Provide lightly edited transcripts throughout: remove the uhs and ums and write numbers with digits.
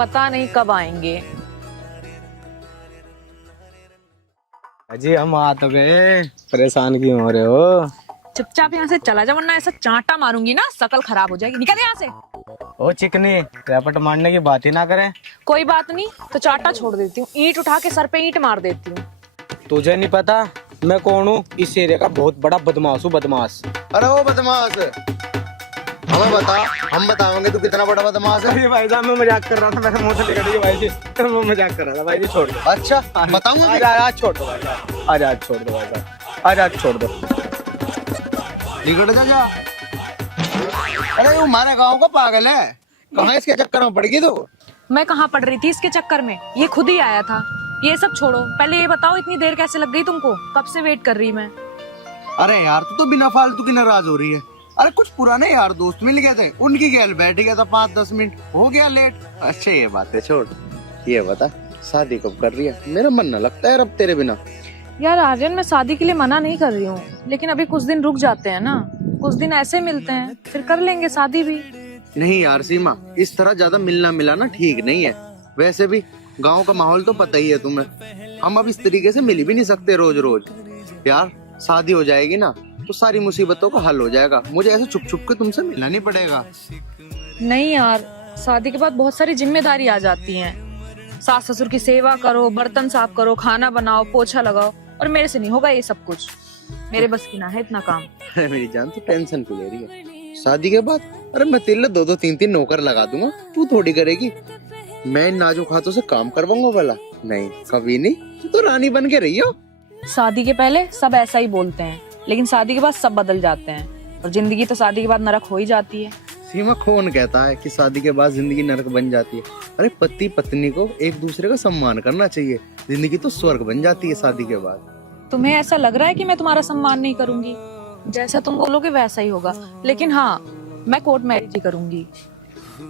पता नहीं कब आएंगे। अजी हम आ तो गए, परेशान क्यों हो रहे हो? चुपचाप यहाँ से चला जा, वरना ऐसा चांटा मारूंगी ना शकल खराब हो जाएगी। निकल यहाँ से। ओ चिकनी, रैपट मारने की बात ही ना करे। कोई बात नहीं, तो चांटा छोड़ देती हूँ, ईंट उठा के सर पे ईंट मार देती हूँ। तुझे नहीं पता मैं कौन हूँ? इस एरिया का बहुत बड़ा बदमाश हूँ, बदमाश। अरे वो बदमाश हमें बता, हम बताएंगे तू कितना बड़ा बदमाश है। अरे भाई साहब मैं मजाक कर रहा था, मेरे मुंह से निकल गई भाई जी। मैं मजाक कर रहा था भाई जी, छोड़ दो। अच्छा बताऊंगा। आज छोड़ दो भाई साहब, आज छोड़ दो भाई साहब, आज छोड़ दो। निकल जा। अरे वो हमारे गाँव का पागल है, कहाँ इसके चक्कर में पड़ गई तू? मैं कहाँ पड़ रही थी इसके चक्कर में, ये खुद ही आया था। ये सब छोड़ो, पहले ये बताओ इतनी देर कैसे लग गई तुमको? कब से वेट कर रही मैं। अरे यार तू तो बिना फालतू की नाराज हो रही है। अरे कुछ पुराने यार दोस्त मिल गए थे, उनकी गैल बैठ गया था, 5-10 मिनट हो गया लेट। अच्छा ये बातें छोड़, ये बता शादी कब कर रही है? मेरा मन न लगता है अब तेरे बिना। यार आर्यन, मैं शादी के लिए मना नहीं कर रही हूँ, लेकिन अभी कुछ दिन रुक जाते हैं ना, कुछ दिन ऐसे मिलते हैं, फिर कर लेंगे शादी भी। नहीं यार सीमा, इस तरह ज्यादा मिलना मिलाना ठीक नहीं है। वैसे भी गांव का माहौल तो पता ही है तुम्हें, हम अब इस तरीके से मिल भी नहीं सकते रोज रोज। यार शादी हो जाएगी ना तो सारी मुसीबतों का हल हो जाएगा, मुझे ऐसे छुप छुप के तुमसे मिलना नहीं पड़ेगा। नहीं यार, शादी के बाद बहुत सारी जिम्मेदारी आ जाती हैं। सास ससुर की सेवा करो, बर्तन साफ करो, खाना बनाओ, पोछा लगाओ, और मेरे से नहीं होगा ये सब कुछ। मेरे बस की ना है इतना काम। अरे मेरी जान तू टेंशन क्यों ले रही है? शादी के बाद अरे मैं तेरे लिए 2-2, 3-3 नौकर लगा दूंगा, तू थोड़ी करेगी। मैं इन नाजुक हाथों से काम करवाऊंगा भला? नहीं कभी नहीं, तू तो रानी बन के रही हो। शादी के पहले सब ऐसा ही बोलते हैं, लेकिन शादी के बाद सब बदल जाते हैं, और जिंदगी तो शादी के बाद नरक हो ही जाती है। सीमा कौन कहता है कि शादी के बाद जिंदगी नरक बन जाती है? अरे पति पत्नी को एक दूसरे का सम्मान करना चाहिए, जिंदगी तो स्वर्ग बन जाती है शादी के बाद। तुम्हें ऐसा लग रहा है कि मैं तुम्हारा सम्मान नहीं करूंगी? जैसा तुम बोलोगे वैसा ही होगा, लेकिन हाँ, मैं कोर्ट मैरिज ही करूंगी।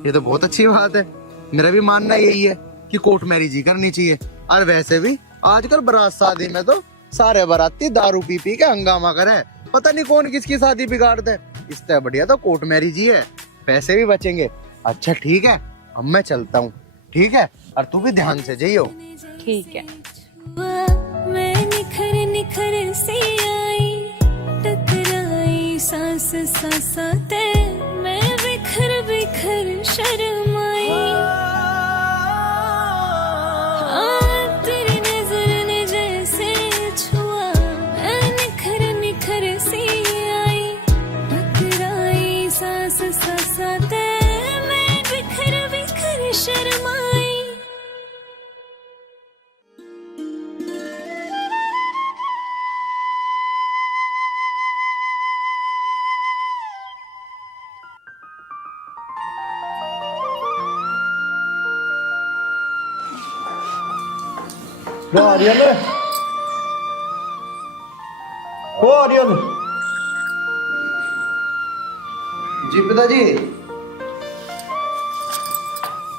ये तो बहुत अच्छी बात है, मेरा भी मानना यही है कि कोर्ट मैरिज ही करनी चाहिए। और वैसे भी आजकल बारात शादी में तो सारे बाराती दारू पी पी के हंगामा करे, पता नहीं कौन किसकी शादी बिगाड़ दे। इससे बढ़िया तो कोर्ट मैरिज ही है, पैसे भी बचेंगे। अच्छा ठीक है, अब मैं चलता हूँ, ठीक है? और तू भी ध्यान से जाइयो। ठीक है। मैं निखर निखर से आई, टकराई सांस सांसाते, मैं बिखर बिखर शर्माई। हाँ, तेरी नजर ने जैसे छुआ, मैं निखर निखर से आई, टकराई सांस सांसाते, मैं बिखर बिखर शर्माई। आर्यन, ओ आर्यन। जी पिताजी।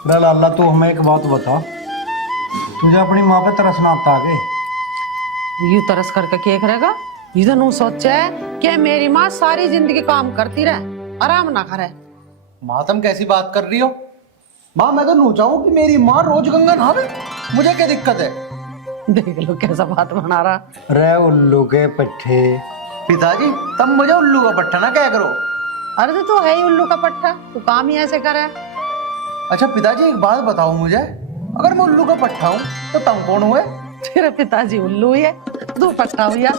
लाला तू हमें एक बात बता, तुझे अपनी माँ पे तरस ना आता आगे? यू तरस करके क्या करेगा? ये तो नू सोचे कि मेरी माँ सारी जिंदगी काम करती रहे, आराम ना करे। माँ तुम कैसी बात कर रही हो? माँ मैं तो नू चाहूँ कि मेरी माँ रोज गंगा नहावे, मुझे क्या दिक्कत है? देख लो कैसा बात बना रहा। रे उल्लू के पट्टे। पिताजी तब मुझे उल्लू का पट्टा ना क्या करो। अरे तो तू है ही उल्लू का पट्टा, तू काम ही ऐसे करे। अच्छा पिताजी एक बात बताओ मुझे, अगर मैं उल्लू का पट्टा हूँ तो तुम कौन हुए? तेरे पिताजी उल्लू ही है, तू पट्टा हुआ।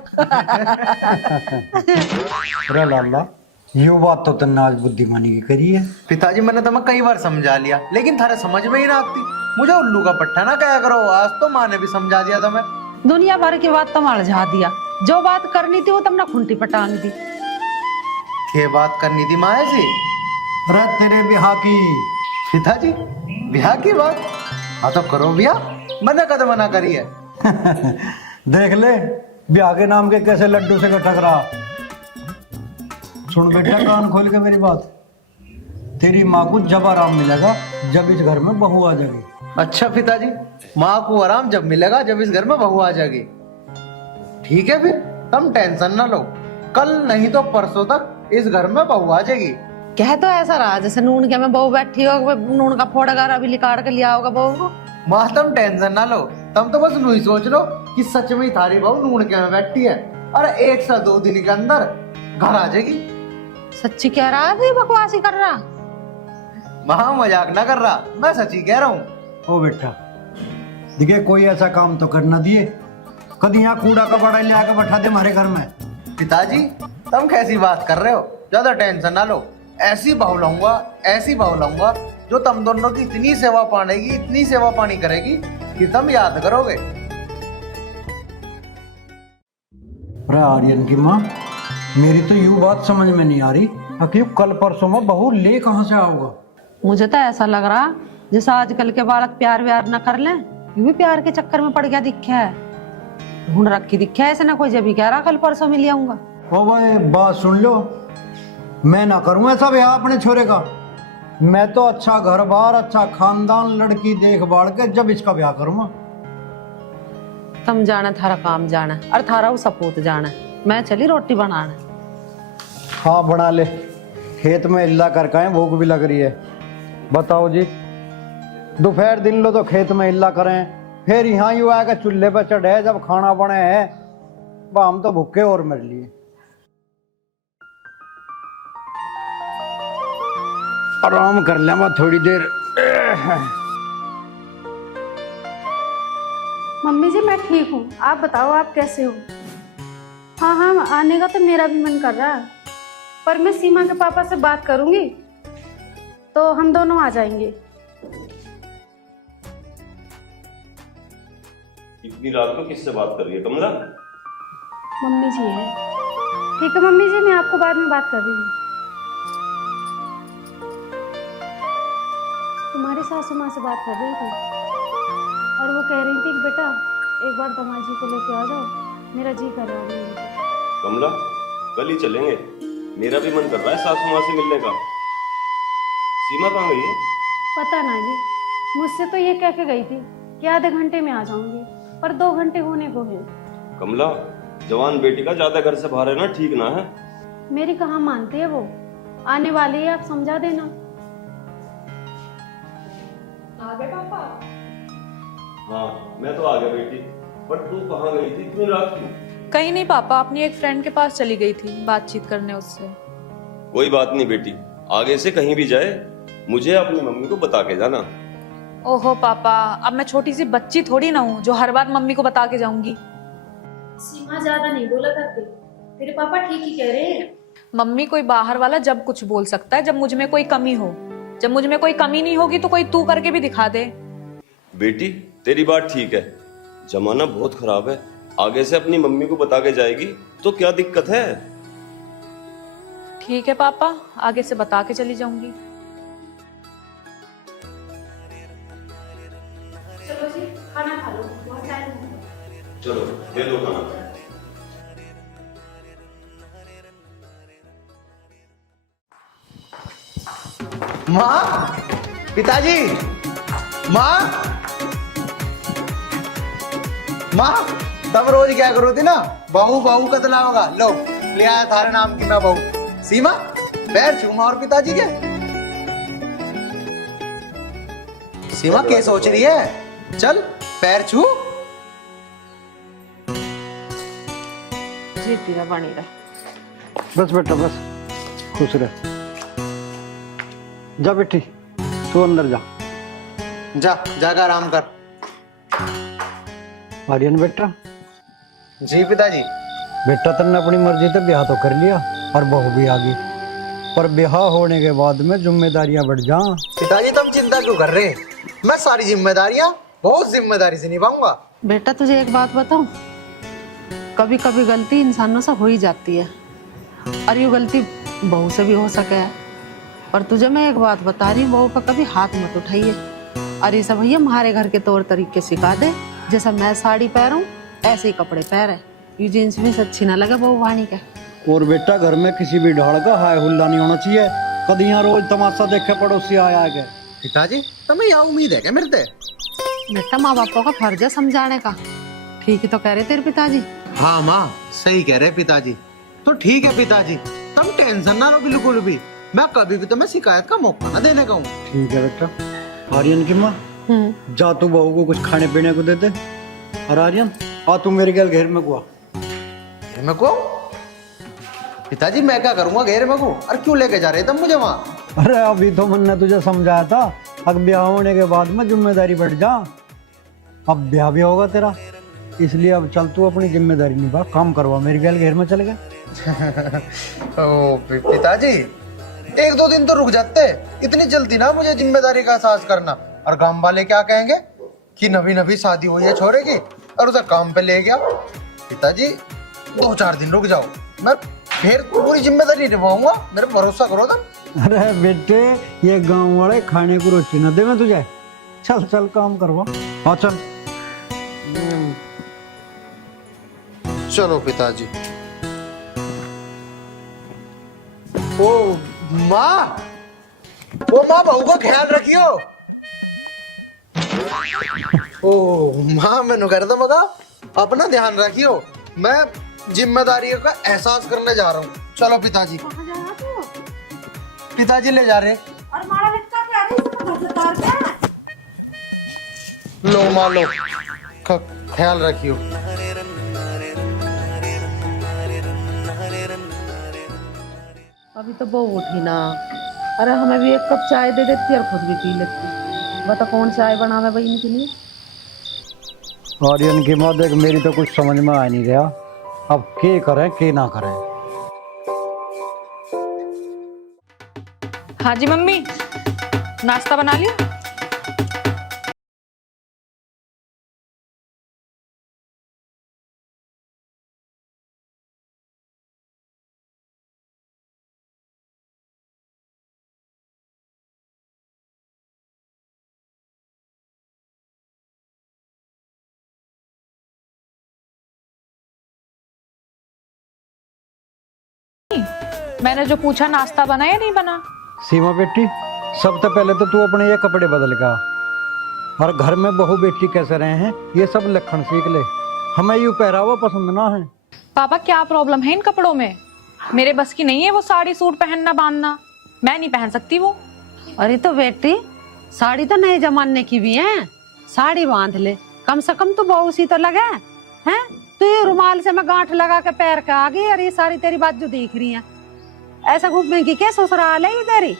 रे लाला, यू बात तो तन्ने आज बुद्धिमानी की करी है। पिताजी मैंने तुम्हें कई बार समझा लिया, लेकिन थारे समझ में ही ना आती। मुझे उल्लू का पट्टा ना क्या करो, आज तो माँ ने भी समझा दिया तुम्हें। दुनिया भर की बात तुम अलझा दिया, जो बात करनी थी वो तुमने खुंटी पटांग दी। ये बात करनी थी माँ ऐसी? रे तेरे बिहार की। पिताजी ब्याह की बात? हाँ तो करो ब्याह, मैंने कद मना करी है। देख ले ब्याह के नाम के कैसे लड्डू से टकरा। सुन बेटा कान खोल के मेरी बात, तेरी माँ को जब आराम मिलेगा जब इस घर में बहू आ जाएगी। अच्छा पिताजी, माँ को आराम जब मिलेगा जब इस घर में बहू आ जाएगी। ठीक है फिर तुम टेंशन ना लो, कल नहीं तो परसों तक इस घर में बहू आ जाएगी। कह तो ऐसा रहा जैसे नून के में बहू बैठी हो, नून का फोड़ा गारा भी निकाल के लिया होगा बहू को। माँ तुम टेंशन ना लो, तुम तो बस नू ही सोच लो कि सच में ही थारी बहू नून के में बैठी है, और 1 से 2 दिन के अंदर घर आ जाएगी। सच्ची कह रहा है कि बकवास ही कर रहा? माँ मजाक ना कर रहा, मैं सच्ची कह रहा हूँ। ओ बेटा दिखे कोई ऐसा काम तो करना दिए, कभी यहाँ कूड़ा कबाड़ा ले आके बैठा दे हमारे घर में। पिताजी तुम कैसी बात कर रहे हो, ज्यादा टेंशन ना लो, ऐसी बहू लाऊंगा, ऐसी बहू लाऊंगा जो तुम दोनों की इतनी सेवा पानेगी, इतनी सेवा पानी करेगी कि तुम याद करोगे। अरे आर्यन की माँ, मेरी तो यूं बात समझ में नहीं आ रही कि कल परसों में बहू ले कहाँ से आओगा। मुझे तो ऐसा लग रहा जैसे आजकल के बालक प्यार व्यार न कर लें, यूं भी प्यार के चक्कर में पड़ गया दिखा है, ढूंढ रखी दिखा है ऐसे ना कोई जब भी कह रहा कल परसों मिल आऊंगा। ओ भाई बात सुन लो, मैं ना करूं ऐसा ब्याह अपने छोरे का। मैं तो अच्छा घर बार, अच्छा खानदान, लड़की देख भाल के जब इसका ब्याह करूंगा। तुम जाना थारा काम जाना और थारा वो सपूत जाना, मैं चली रोटी बनाना। हाँ बना ले, खेत में इल्ला करके आए, भूख भी लग रही है। बताओ जी, दोपहर दिन लो तो खेत में इल्ला करें, फिर यहाँ यू आएगा चूल्हे पर चढ़े जब खाना बने है, हम तो भूखे और मर लिए। आराम कर ले थोड़ी देर। मम्मी जी मैं ठीक हूँ, आप बताओ आप कैसे हो? हाँ हाँ आने का तो मेरा भी मन कर रहा है, पर मैं सीमा के पापा से बात करूँगी तो हम दोनों आ जाएंगे। इतनी रात को किससे बात कर रही है कमला? मम्मी जी है। ठीक है मम्मी जी, मैं आपको बाद में बात कर रही हूँ। तुम्हारी सासू माँ से बात कर रही थी और वो कह रही थी कि बेटा एक बार दामाद जी को लेके आ जाओ, मेरा जी कर रहा है। कमला कल ही चलेंगे, मेरा भी मन कर रहा है सासू माँ से मिलने का। सीमा कहाँ गई है? पता ना जी, मुझसे तो ये कह के गई थी कि आधे घंटे में आ जाऊंगी, पर 2 घंटे होने को है। कमला जवान बेटी का ज्यादा घर से बाहर है ना, ठीक ना है? मेरी कहाँ मानती है वो, आने वाली है, आप समझा देना। आ गए पापा? हाँ मैं तो आ गया बेटी, पर तू कहाँ गई थी इतनी रात को? कहीं नहीं पापा, अपनी एक फ्रेंड के पास चली गई थी बातचीत करने उससे। कोई बात नहीं बेटी, आगे से कहीं भी जाए मुझे अपनी मम्मी को बता के जाना। ओहो पापा, अब मैं छोटी सी बच्ची थोड़ी ना हूँ जो हर बात मम्मी को बता के जाऊंगी। सीमा ज्यादा नहीं बोला करते, तेरे पापा ठीक ही कह रहे हैं। मम्मी कोई बाहर वाला जब कुछ बोल सकता है जब मुझ में कोई कमी हो, जब मुझ में कोई कमी नहीं होगी तो कोई तू करके भी दिखा दे। बेटी तेरी बात ठीक है, जमाना बहुत खराब है, आगे से अपनी मम्मी को बता के जाएगी तो क्या दिक्कत है? ठीक है पापा, आगे से बता के चली जाऊंगी। चलो जी खाना खा लो, बहुत टाइम हो गया। चलो दे दो खाना। माँ, पिताजी, माँ, माँ, तब रोज क्या करो थी ना, बहू बहू कतला होगा, लो ले आया थारे नाम की मैं बहू। सीमा पैर छू माँ और पिताजी के। सीमा क्या सोच रही है, चल पैर छू। जी तेरा बनी रहे। बस बेटा बस, खुश रह। जा बेटी तू अंदर जा। जा जाकर आराम कर। आर्यन बेटा। जी पिताजी। बेटा तुमने अपनी मर्जी से ब्याह तो कर लिया और बहू भी आ गई, पर ब्याह होने के बाद में जिम्मेदारियां बढ़ जा। पिताजी तुम चिंता क्यों कर रहे हैं, मैं सारी जिम्मेदारियां बहुत जिम्मेदारी से निभाऊंगा। बेटा तुझे एक बात बताऊं, कभी कभी गलती इंसानों से हो ही जाती है और ये गलती बहू से भी हो सके है। पर तुझे मैं एक बात बता रही हूँ, बहू का कभी हाथ मत उठाइए और ये सब भैया हमारे घर के तौर तरीके सिखा दे। जैसा मैं साड़ी पहनूं ऐसे ही कपड़े पहने, ये जींस भी अच्छी ना लगे बहू वाणी के। और बेटा घर में किसी भी ढाल का हाय हुल्ला नहीं होना चाहिए, कभी यहाँ रोज तमाशा देखे पड़ोसी आया गए। पिताजी तुम्हें यह उम्मीद है क्या मेरे से? बेटा माँ बापों का फर्ज है समझाने का। ठीक ही तो कह रहे तेरे पिताजी। हाँ माँ सही कह रहे पिताजी। तो ठीक है पिताजी, तुम टेंशन ना लो बिल्कुल भी, मैं कभी भी तुम्हें शिकायत का मौका ना देने का हूँ। ठीक है बेटा। आर्यन की माँ, जा तू बहू को कुछ खाने पीने को देते। और आर्यन आ तू मेरे घर घर में गुआ। घेर में को? पिताजी मैं क्या करूंगा घेर में को? अरे क्यों लेके जा रहे तुम मुझे वहाँ? अरे अभी तो मैंने तुझे समझाया था, अब ब्याह होने के बाद में जिम्मेदारी बढ़ जा। अब ब्याह भी होगा तेरा, इसलिए अब चल तू अपनी जिम्मेदारी निभा, काम करवा मेरे घर में चल गए। ओ पिताजी, 1-2 दिन तो रुक जाते, इतनी जल्दी ना मुझे जिम्मेदारी का एहसास करना। और गांव वाले क्या कहेंगे कि नवी नवी शादी हुई है छोरे की और उसे काम पे ले गया। पिताजी 2-4 दिन रुक जाओ, मैं फिर पूरी जिम्मेदारी निभाऊंगा, मेरे भरोसा करो तुम। अरे बेटे, ये गांव वाले खाने को रोटी न दे मैं तुझे। चल चल काम करवा। हाँ चल। चलो पिताजी। ओ माँ, बहू का ख्याल रखियो। ओ माँ, मैंने कह रहा था मगा अपना ध्यान रखियो, मैं जिम्मेदारी का एहसास करने जा रहा हूँ। चलो पिताजी। पिताजी ले जा रहे। और मारा लटका के आ रही लो माँ लो, ख्याल रखियो। अभी तो बहू उठी ना। अरे हमें भी एक कप चाय दे देती और खुद भी पी लेती। बता कौन चाय बनावे भाई इनके लिए? आर्यन की माँ देख, मेरी तो कुछ समझ में आ नहीं गया, अब के करें के ना करें। हाँ जी मम्मी, नाश्ता बना लिया? मैंने जो पूछा नाश्ता बना या नहीं बना? सीमा बेटी, सबसे पहले तो तू अपने ये कपड़े बदल का, और घर में बहू बेटी कैसे रहे हैं ये सब लक्षण सीख ले। हमें यूं पहरावा पसंद ना है। पापा क्या प्रॉब्लम है इन कपड़ों में? मेरे बस की नहीं है वो साड़ी सूट पहनना बांधना, मैं नहीं पहन सकती वो। अरे तो बेटी, साड़ी तो नए जमाने की भी है, साड़ी बांध ले, कम से कम तो बहू सी तो लगे हैं। तो ये रुमाल से मैं गांठ लगा के पैर के आ गई और ये सारी तेरी बात जो देख रही है, ऐसा घूमने की क्या ससुराल है तेरी?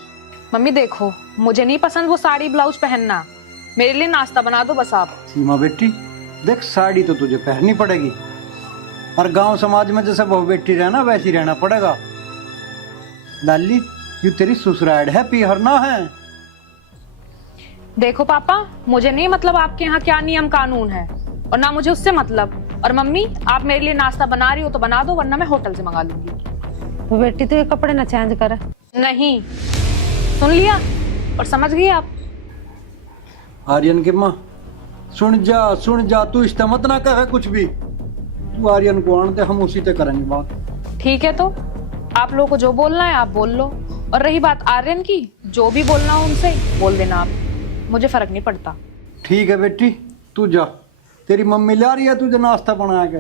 मम्मी देखो, मुझे नहीं पसंद वो साड़ी ब्लाउज पहनना, मेरे लिए नाश्ता बना दो बस आप। सीमा बेटी देख, साड़ी तो तुझे पहननी पड़ेगी, और गांव समाज में जैसे बहू बेटी रहना वैसी रहना पड़ेगा। लाली, ये तेरी ससुराल है, पीहर ना है। देखो पापा, मुझे नहीं मतलब आपके यहाँ क्या नियम कानून है, और ना मुझे उससे मतलब। और मम्मी, आप मेरे लिए नाश्ता बना रही हो तो बना दो, वरना मैं होटल से मंगा लूंगी। तो बेटी तो ये कपड़े ना चेंज करे। नहीं, सुन लिया और समझ गई आप? आर्यन की माँ, सुन जा, तू इस मत ना कहे कुछ भी। तू आर्यन को आने दे, हम उसी से करेंगे बात। ठीक है, तो आप लोगों को जो बोलना है आप बोल लो, और रही बात आर्यन की, जो भी बोलना हो उनसे बोल देना आप, मुझे फर्क नहीं पड़ता। ठीक है बेटी, तू जा, तेरी मम्मी ला रही है तुझे नाश्ता बना के।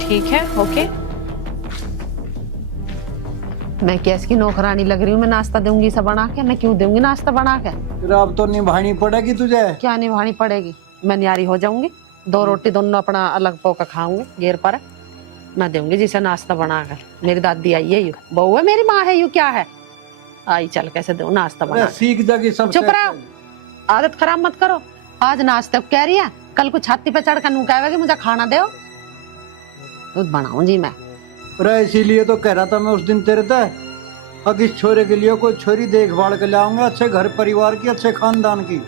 ठीक है, ओके। मैं क्या इसकी नौकरानी लग रही हूँ? मैं नाश्ता दूंगी सब बना के? मैं क्यों दूंगी नाश्ता बना के? फिर अब तो निभानी पड़ेगी तुझे। क्या निभानी पड़ेगी? मैं न्यारी हो जाऊंगी, 2 रोटी दोनों अपना अलग पो का खाऊंगी घेर पर। मैं दूंगी जिसे नाश्ता बना कर। मेरी दादी आई है, यू बहू है, मेरी माँ है, यू क्या है? आई चल कैसे दो नाश्ता बना। सीख जागी सब। चुप रहो, आदत खराब मत करो। आज नाश्ते कह रही है, कल को छाती पे चढ़ कर नू कहेगी मुझे खाना दो, दूध बनाऊं जी मैं। अरे इसीलिए तो कह रहा था मैं उस दिन तेरे तय, अब इस छोरे के लिए कोई छोरी देखभाल के लाऊंगा, अच्छे घर परिवार की, अच्छे खानदान की,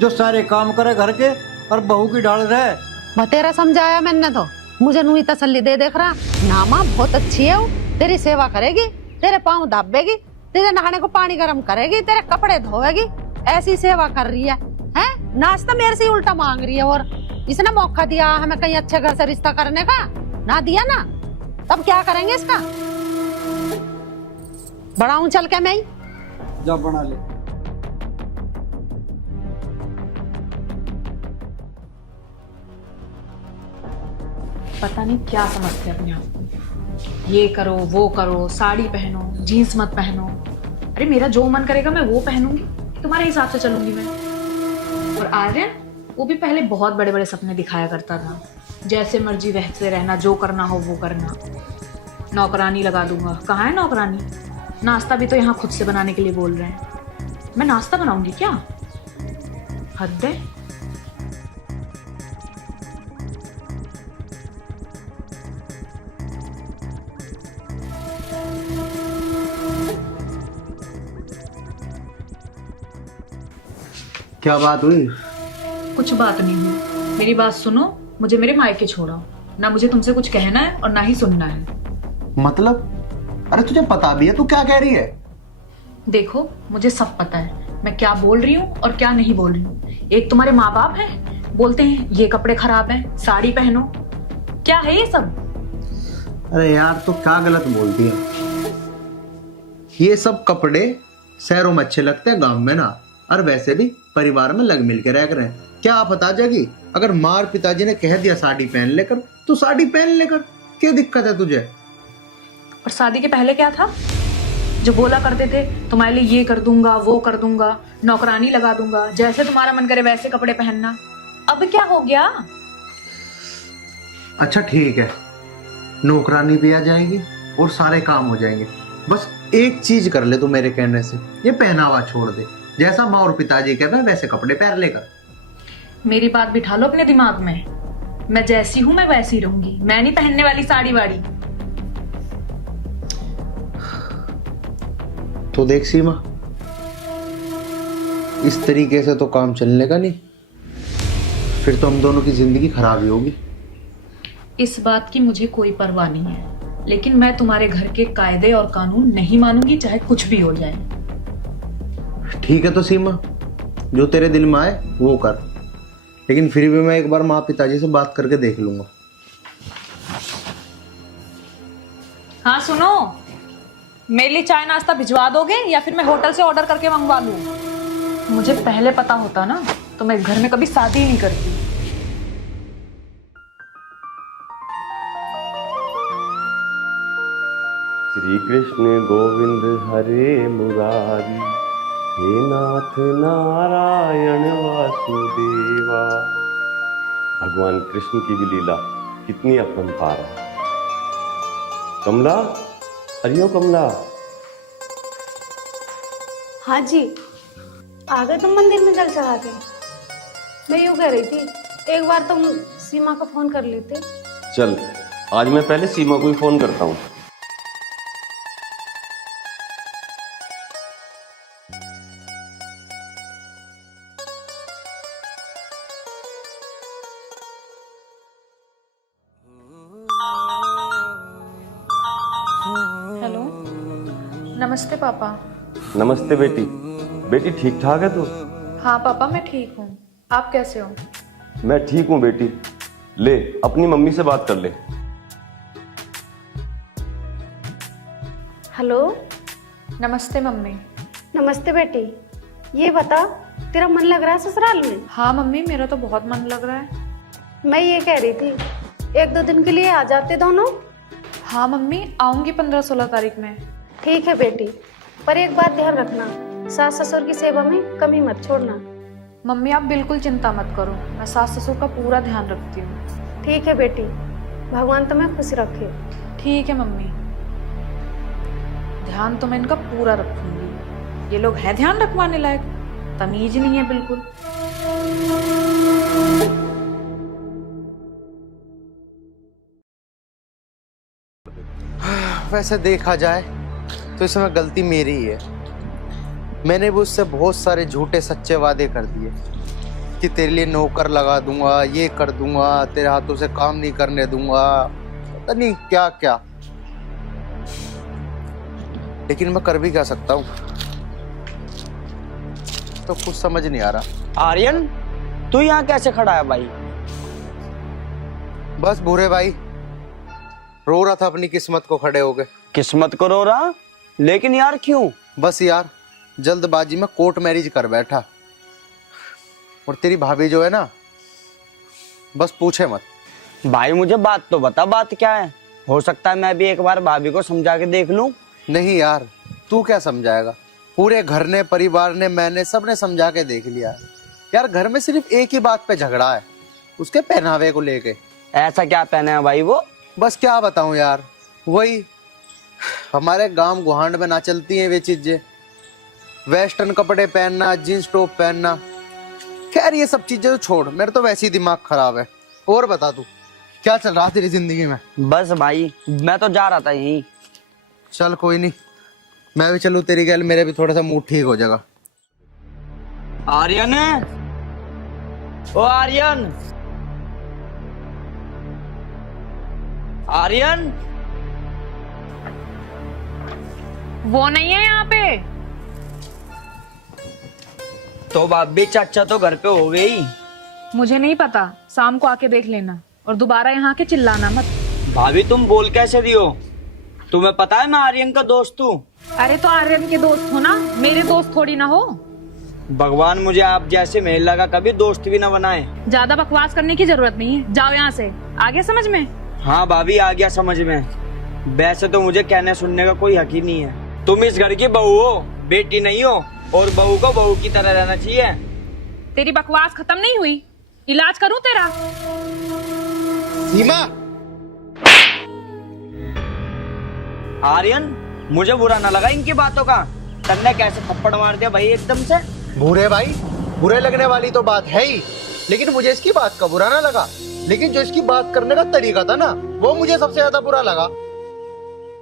जो सारे काम करे घर के और बहू की ढाल रहे। बतेरा समझाया मैंने तो, मुझे नूही तसल्ली दे देख रहा ना। माँ बहुत अच्छी है वो, तेरी सेवा करेगी, तेरे पाँव दाबेगी, तेरे नहाने को पानी गर्म करेगी, तेरे कपड़े धोएगी, ऐसी सेवा कर रही है। नाश्ता मेरे से उल्टा मांग रही है, और इसने मौका दिया हमें कहीं अच्छे घर से रिश्ता करने का, ना दिया ना, तब क्या करेंगे इसका? बढ़ाऊं चल के मैं ही? जा बना ले। पता नहीं क्या समझते हैं अपने आप को। ये करो वो करो, साड़ी पहनो, जीन्स मत पहनो। अरे मेरा जो मन करेगा मैं वो पहनूंगी, तुम्हारे हिसाब से चलूंगी मैं। और आर्यन, वो भी पहले बहुत बड़े बड़े सपने दिखाया करता था, जैसे मर्जी वैसे रहना, जो करना हो वो करना। नौकरानी लगा दूंगा। कहाँ है नौकरानी? नाश्ता भी तो यहाँ खुद से बनाने के लिए बोल रहे हैं। मैं नाश्ता बनाऊंगी क्या? हद है। क्या बात हुई? कुछ बात नहीं हुई। मेरी बात सुनो, मुझे मेरे मायके छोड़ो। ना मुझे तुमसे कुछ कहना है और ना ही सुनना है। मतलब? अरे तुझे पता भी है तू क्या कह रही है? देखो, मुझे सब पता है मैं क्या बोल रही हूँ और क्या नहीं बोल रही हूँ। एक तुम्हारे माँ बाप हैं, बोलते हैं ये कपड़े खराब हैं, साड़ी पहनो। क्या है ये सब? अरे यार तू क्या गलत बोलती है? ये सब कपड़े शहरों में अच्छे लगते हैं, गांव में ना। और वैसे भी परिवार में लग मिल के रह रहे हैं। क्या आप बता जाएगी? अगर मार पिताजी ने कह दिया साड़ी पहन लेकर, तो साड़ी पहन लेकर, क्या दिक्कत है तुझे? और शादी के पहले क्या था जो बोला करते थे तुम्हारे लिए ये कर दूंगा वो कर दूंगा, नौकरानी लगा दूंगा, जैसे तुम्हारा मन करे वैसे कपड़े पहनना। अब क्या हो गया? अच्छा ठीक है, नौकरानी भी आ जाएगी और सारे काम हो जाएंगे। बस एक चीज कर ले तू मेरे कहने से, ये पहनावा छोड़ दे। जैसा माँ और पिताजी कहते हैं वैसे कपड़े पहन लेकर। मेरी बात बिठा लो अपने दिमाग में। मैं जैसी हूं मैं वैसी रहूंगी। मैं नहीं पहनने वाली साड़ी वाड़ी। तो देख सीमा, इस तरीके से तो काम चलने का नहीं। फिर तो हम दोनों की जिंदगी खराब ही होगी। इस बात की मुझे कोई परवाह नहीं है, लेकिन मैं तुम्हारे घर के कायदे और कानून नहीं मानूंगी, चाहे कुछ भी हो जाए। ठीक है तो सीमा, जो तेरे दिल में आए वो कर। लेकिन फिर भी मैं एक बार माँ पिताजी से बात करके देख लूंगा। हाँ सुनो, मेरे लिए चाय नाश्ता भिजवा दोगे या फिर मैं होटल से ऑर्डर करके मंगवा लूं? मुझे पहले पता होता ना तो मैं घर में कभी शादी ही नहीं करती। श्री कृष्ण गोविंद हरे मुरारी, हे नाथ नारायण वासुदेवा। भगवान कृष्ण की भी लीला कितनी अपरंपार है। कमला, अरे ओ कमला। हाँ जी, आ गए तुम मंदिर में जल चढ़ा के? मैं यूँ कह रही थी, एक बार तुम सीमा को फोन कर लेते। चल, आज मैं पहले सीमा को ही फोन करता हूँ। हेलो, नमस्ते पापा। नमस्ते बेटी। बेटी ठीक ठाक है तू? हाँ पापा, मैं ठीक हूँ। आप कैसे हो? मैं ठीक हूँ बेटी। ले अपनी मम्मी से बात कर ले। हेलो। नमस्ते मम्मी। नमस्ते बेटी। ये बता, तेरा मन लग रहा है ससुराल में? हाँ मम्मी, मेरा तो बहुत मन लग रहा है। मैं ये कह रही थी, एक दो दिन के लिए आ जाते दोनों। हाँ मम्मी, आऊंगी 15-16 तारीख में। ठीक है बेटी, पर एक बात ध्यान रखना, सास ससुर की सेवा में कमी मत छोड़ना। मम्मी आप बिल्कुल चिंता मत करो, मैं सास ससुर का पूरा ध्यान रखती हूँ। ठीक है बेटी, भगवान तुम्हें खुश रखे। ठीक है मम्मी, ध्यान तो मैं इनका पूरा रखूंगी। ये लोग हैं ध्यान रखवाने लायक, तमीज नहीं है बिल्कुल। वैसे देखा जाए तो इसमें गलती मेरी ही है। मैंने भी उससे बहुत सारे झूठे सच्चे वादे कर दिए कि तेरे लिए नौकर लगा दूंगा, ये कर दूंगा, तेरे हाथों से काम नहीं करने दूंगा, पता नहीं क्या क्या। लेकिन मैं कर भी क्या सकता हूँ, तो कुछ समझ नहीं आ रहा। आर्यन, तू यहाँ कैसे खड़ा है भाई? बस भूरे भाई, रो रहा था अपनी किस्मत को खड़े हो गए। किस्मत को रो रहा? लेकिन यार क्यों? बस यार, जल्दबाजी में कोर्ट मैरिज कर बैठा। और तेरी भाभी जो है ना, बस पूछे मत। भाई मुझे बात तो बता, बात क्या है? हो सकता है मैं भी एक बार भाभी को समझा के देख लूं। नहीं यार, तू क्या समझाएगा? पूरे घर ने, परिवार ने, मैंने, सबने समझा के देख लिया है। यार घर में सिर्फ एक ही बात पे झगड़ा है, उसके पहनावे को लेके। ऐसा क्या पहना है भाई वो? बस क्या बताऊं यार, वही हमारे गांव गुहांड में ना चलती हैं वे चीजें, वेस्टर्न कपड़े पहनना, जींस टॉप पहनना। खैर ये सब चीजें तो छोड़, मेरा तो वैसे ही दिमाग खराब है। और बता तू, क्या चल रहा तेरी जिंदगी में? बस भाई मैं तो जा रहा था यहीं। चल कोई नहीं, मैं भी चलूं तेरी गैल, मेरे भी थोड़ा सा मूड ठीक हो जाएगा। आर्यन, ओ आर्यन, आर्यन, वो नहीं है यहाँ पे। तो भाभी चाचा तो घर पे हो गई। मुझे नहीं पता, शाम को आके देख लेना और दोबारा यहाँ के चिल्लाना मत। भाभी तुम बोल कैसे रही हो? तुम्हें पता है मैं आर्यन का दोस्त हूँ। अरे तो आर्यन के दोस्त हो ना, मेरे दोस्त थोड़ी ना हो। भगवान मुझे आप जैसे महिला का कभी दोस्त भी ना बनाए। ज्यादा बकवास करने की जरूरत नहीं है, जाओ यहाँ से। आ गया समझ में? हाँ भाभी आ गया समझ में। वैसे तो मुझे कहने सुनने का कोई हक ही नहीं है। तुम इस घर की बहू हो, बेटी नहीं हो, और बहू को बहू की तरह रहना चाहिए। तेरी बकवास खत्म नहीं हुई, इलाज करूं तेरा? सीमा, आर्यन मुझे बुरा ना लगा इनकी बातों का। तन्ने कैसे थप्पड़ मार दिया भाई एकदम से। बुरे भाई, बुरे लगने वाली तो बात है ही, लेकिन मुझे इसकी बात का बुरा ना लगा। लेकिन जो इसकी बात करने का तरीका था ना, वो मुझे सबसे ज्यादा बुरा लगा।